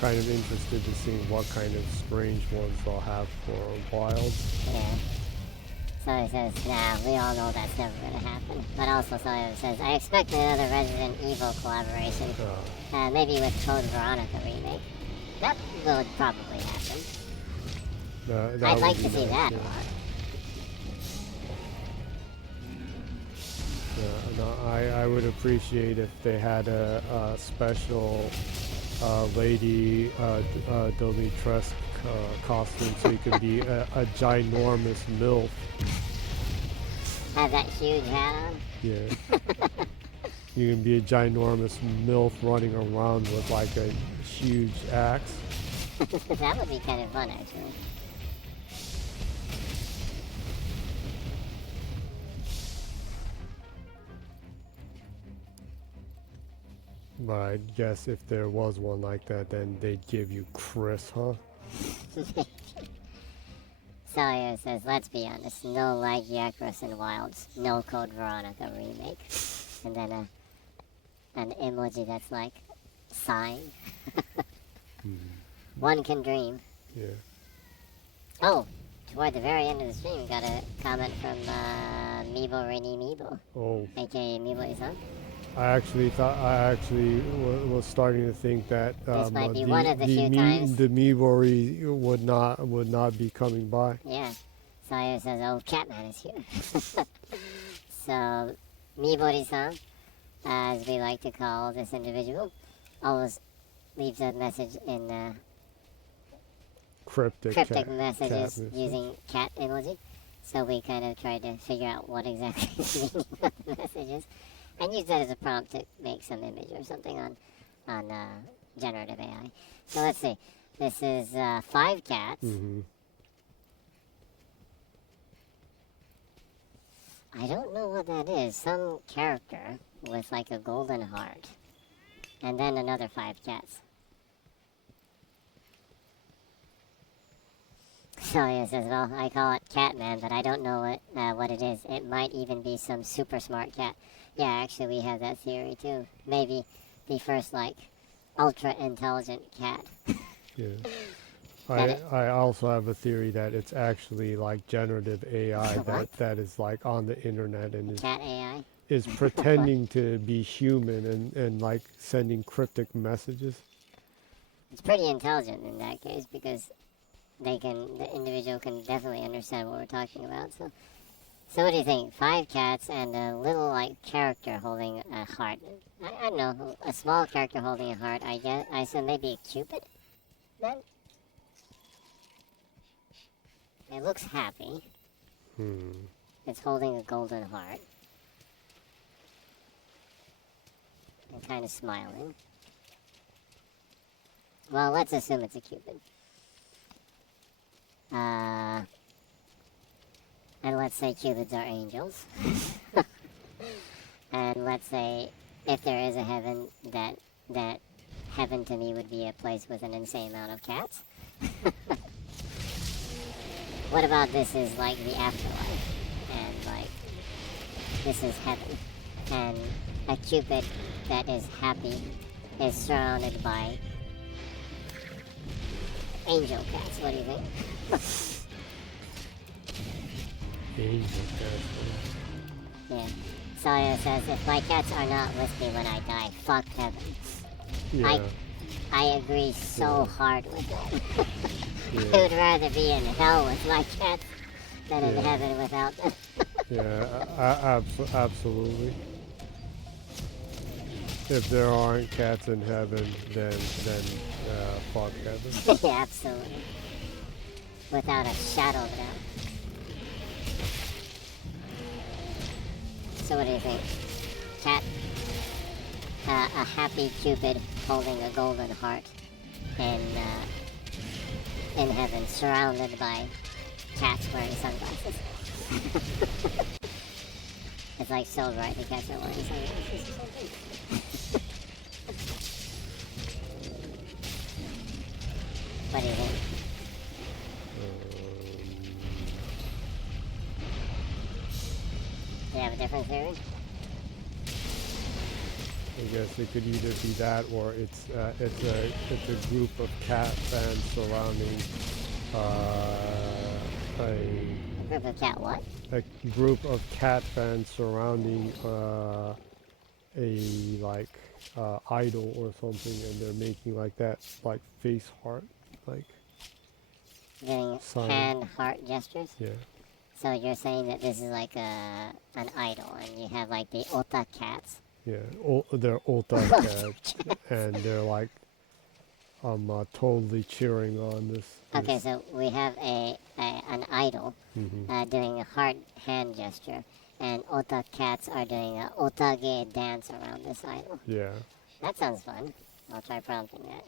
kind of interested to see what kind of strange ones they'll have for Wild. Yeah. So he says, nah, we all know that's never gonna happen. But also, so he says, I expect another Resident Evil collaboration, maybe with Code Veronica remake. That would probably happen. I'd like to see that a lot. No, I would appreciate if they had a special Lady Domitresque costume so you could be a ginormous MILF. Have that huge hat on? Yeah. You can be a ginormous MILF running around with like a huge axe. That would be kind of fun, actually. But I guess if there was one like that, then they'd give you Chris, huh? Sawyer says, let's be honest, no like Yakros and Wilds, no Code Veronica remake. And then an emoji that's like sighing. One can dream. Yeah. Oh, toward the very end of the stream, we got a comment from MIBORINIMIBO, aka MIBORI-san. I actually was starting to think that this might be one of the few times the Mibori would not be coming by. Yeah, Sawyer says, "Oh, Catman is here." So, Mibori-san, as we like to call this individual, always leaves a message in cryptic messages using cat emoji. So we kind of tried to figure out what exactly the meaning of the message is. And use that as a prompt to make some image or something on generative AI. So let's see. This is 5 cats. I don't know what that is. Some character with like a golden heart. And then another 5 cats. So he says, well, I call it Catman, but I don't know what it is. It might even be some super smart cat. Yeah, actually we have that theory too. Maybe the first, like, ultra-intelligent cat. Yeah. I also have a theory that it's actually, like, generative AI that is, like, on the internet and is... Cat AI? Is pretending to be human and, like, sending cryptic messages. It's pretty intelligent in that case, because the individual can definitely understand what we're talking about, so... So what do you think? 5 cats and a little, like, character holding a heart. I don't know, a small character holding a heart, I guess. I assume maybe a cupid, then? It looks happy. It's holding a golden heart. And kind of smiling. Well, let's assume it's a cupid. And let's say cupids are angels. And let's say if there is a heaven, that heaven to me would be a place with an insane amount of cats. What about this is like the afterlife? And like, this is heaven. And a cupid that is happy is surrounded by angel cats. What do you think? Yeah. Sawyer says, if my cats are not with me when I die, fuck heaven. Yeah. I agree so hard with that. I would rather be in hell with my cats than in heaven without them. Yeah, absolutely. If there aren't cats in heaven, then fuck heaven. Yeah, absolutely. Without a shadow of a doubt. So what do you think? Cat? A happy Cupid holding a golden heart in heaven, surrounded by cats wearing sunglasses. It's like so bright the cats are wearing sunglasses. What do you think? Do you have a different theory? I guess it could either be that, or it's a group of cat fans surrounding A group of cat what? a group of cat fans surrounding a like idol or something, and they're making like that like face heart, like Doing sign. hand heart gestures? Yeah. So you're saying that this is like an idol, and you have like the Ota cats. Yeah, they're otak cats, and they're like, I'm totally cheering on this. Okay, so we have an idol doing a heart hand gesture, and Ota cats are doing a otage dance around this idol. Yeah. That sounds fun. I'll try prompting that.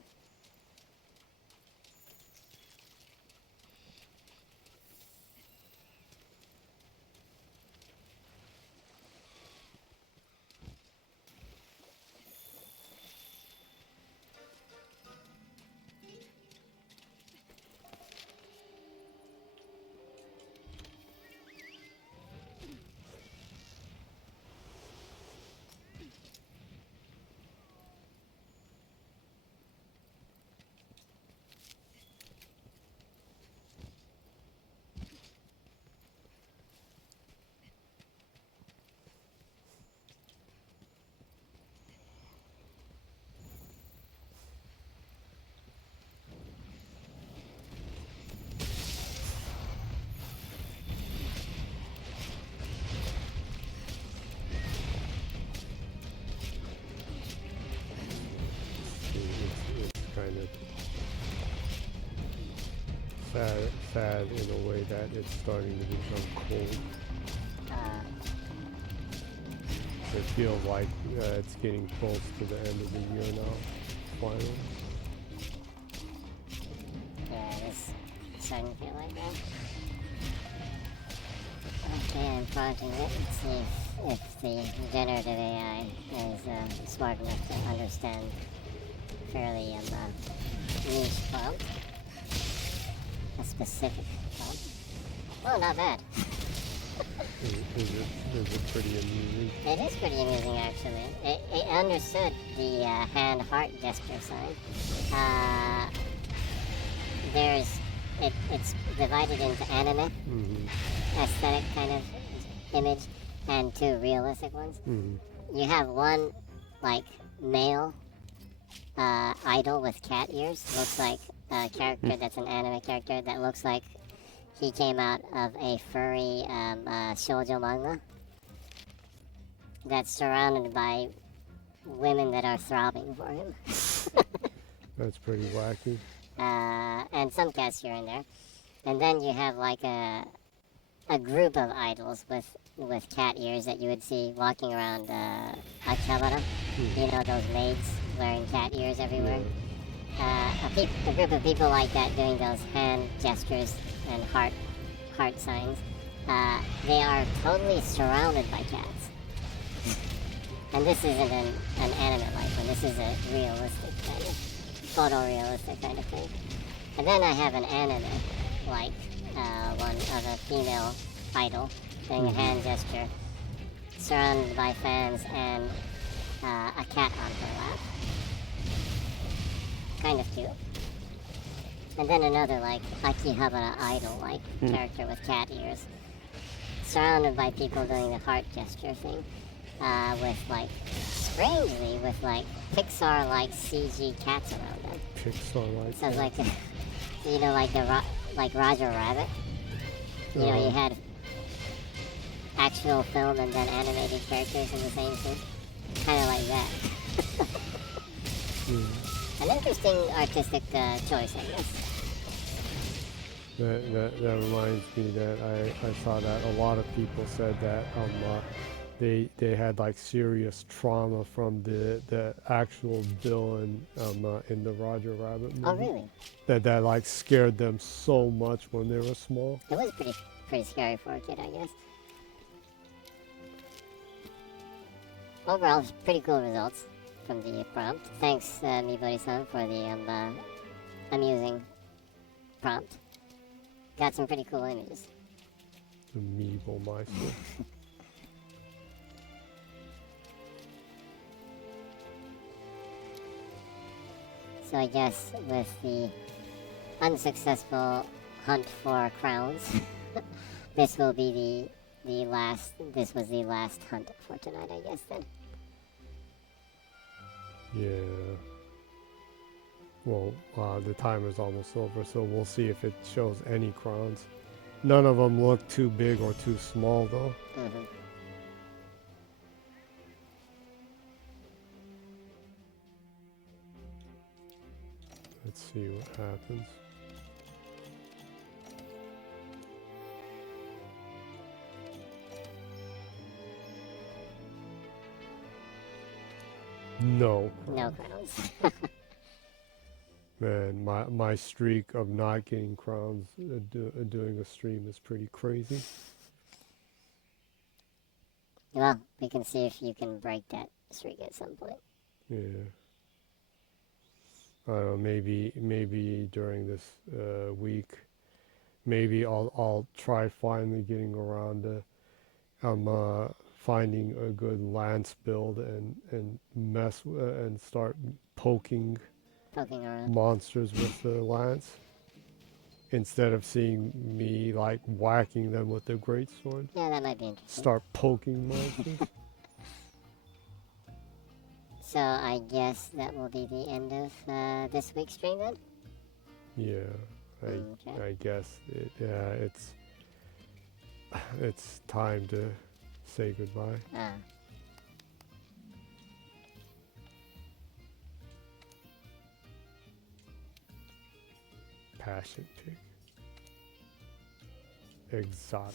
It's kind of sad in a way that it's starting to become cold. It feels like it's getting close to the end of the year now, finally. Yeah, it is starting to feel like that. Okay, I'm prompting it. Let's see if the generative AI is smart enough to understand fairly niche prompt. A specific prompt. Oh, not bad. Is it pretty amusing? It is pretty amusing, actually. It understood the hand heart gesture sign. It's divided into anime aesthetic kind of image and two realistic ones. You have one like male idol with cat ears. Looks like a character that's an anime character that looks like he came out of a furry shoujo manga that's surrounded by women that are throbbing for him. That's pretty wacky. And some cats here and there. And then you have like a group of idols with cat ears that you would see walking around Akihabara. You know, those maids wearing cat ears everywhere. A group of people like that doing those hand gestures and heart signs. They are totally surrounded by cats. And this isn't an anime-like one. This is a realistic kind of, photorealistic kind of thing. And then I have an anime-like one of a female idol doing a hand gesture, surrounded by fans and a cat on her lap. Kind of cute. And then another like Akihabara idol-like character with cat ears, surrounded by people doing the heart gesture thing, with like, strangely, with like Pixar-like CG cats around them. Pixar-like. So it's like, you know, like like Roger Rabbit. You know, you had actual film and then animated characters in the same scene. Kind of like that. An interesting artistic choice, I guess. That reminds me that I saw that a lot of people said that they had like serious trauma from the actual villain in the Roger Rabbit movie. Oh, really? That like scared them so much when they were small. It was pretty scary for a kid, I guess. Overall, pretty cool results from the prompt. Thanks, MIBORI-san, for the amusing prompt. Got some pretty cool images. The Meeble Meister. So I guess with the unsuccessful hunt for crowns, this will be the last. This was the last hunt for tonight, I guess. Then. Yeah. Well, the timer's almost over, so we'll see if it shows any crowns. None of them look too big or too small, though. Mm-hmm. Let's see what happens. No. No crowns. Man, my streak of not getting crowns doing a stream is pretty crazy. Well, we can see if you can break that streak at some point. Yeah. I don't know, maybe during this week, maybe I'll try finally getting around to finding a good lance build and mess and start poking Poking around. monsters with the lance instead of seeing me like whacking them with the greatsword. Yeah, that might be interesting. Start poking monsters. So I guess that will be the end of this week's stream then? Yeah, Okay. I guess it's time to say goodbye. Ah. Passion pig. Exotic.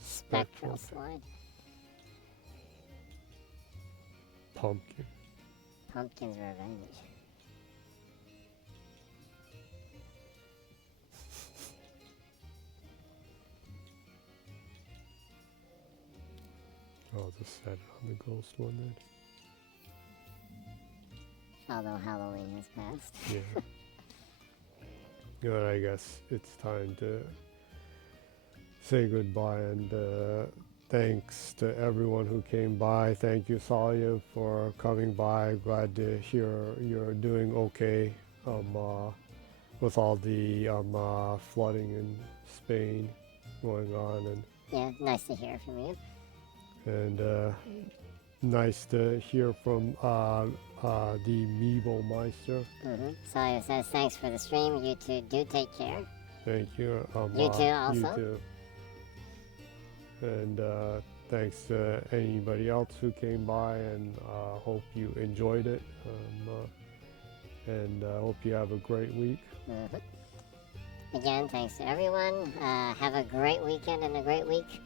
Spectral slide. Pumpkin. Pumpkin's revenge. I'll just set it on the ghost one then. Although Halloween has passed. Yeah. But I guess it's time to say goodbye and thanks to everyone who came by. Thank you, Salia, for coming by. Glad to hear you're doing okay with all the flooding in Spain going on. And Yeah, nice to hear from you. and nice to hear from the Meeble Meister. Sawyer says, thanks for the stream. You two do take care. Thank you. You too, also. You too. And thanks to anybody else who came by, and hope you enjoyed it. And hope you have a great week. Again, thanks to everyone. Have a great weekend and a great week.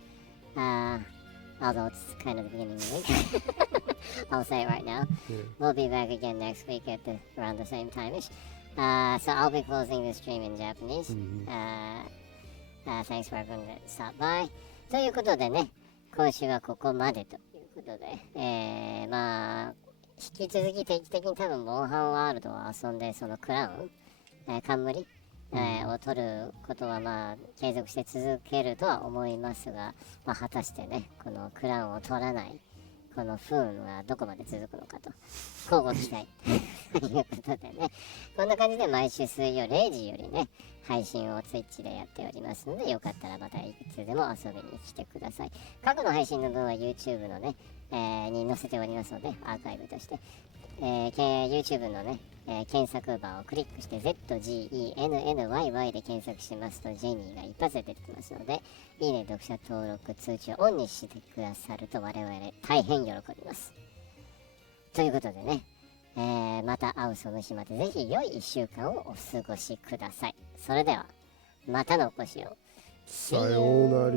Although it's kind of the beginning of the week. I'll say it right now. Yeah. We'll be back again next week at around the same time-ish. So I'll be closing the stream in Japanese. Thanks for everyone that stopped by. ということでね、今週はここまでということで、まあ、引き続き定期的に多分モンハンワールドを遊んで、そのクラウン、冠、を取ることはまあ継続して続けるとは思いますが、まあ、果たしてね、このクラウンを取らないこの不運はどこまで続くのかと交互期待ということでね、こんな感じで毎週水曜0時よりね配信を Twitch でやっておりますので、よかったらまたいつでも遊びに来てください。過去の配信の分は YouTube のね、に載せておりますので、アーカイブとして、YouTube のね検索バーをクリックして zGennyy で検索しますとジェニーが一発で出てきますので、いいね、読者登録、通知をオンにしてくださると我々大変喜びます。ということでね、また会うその日までぜひ良い1週間をお過ごしください。それではまたのお越しを。さようなら。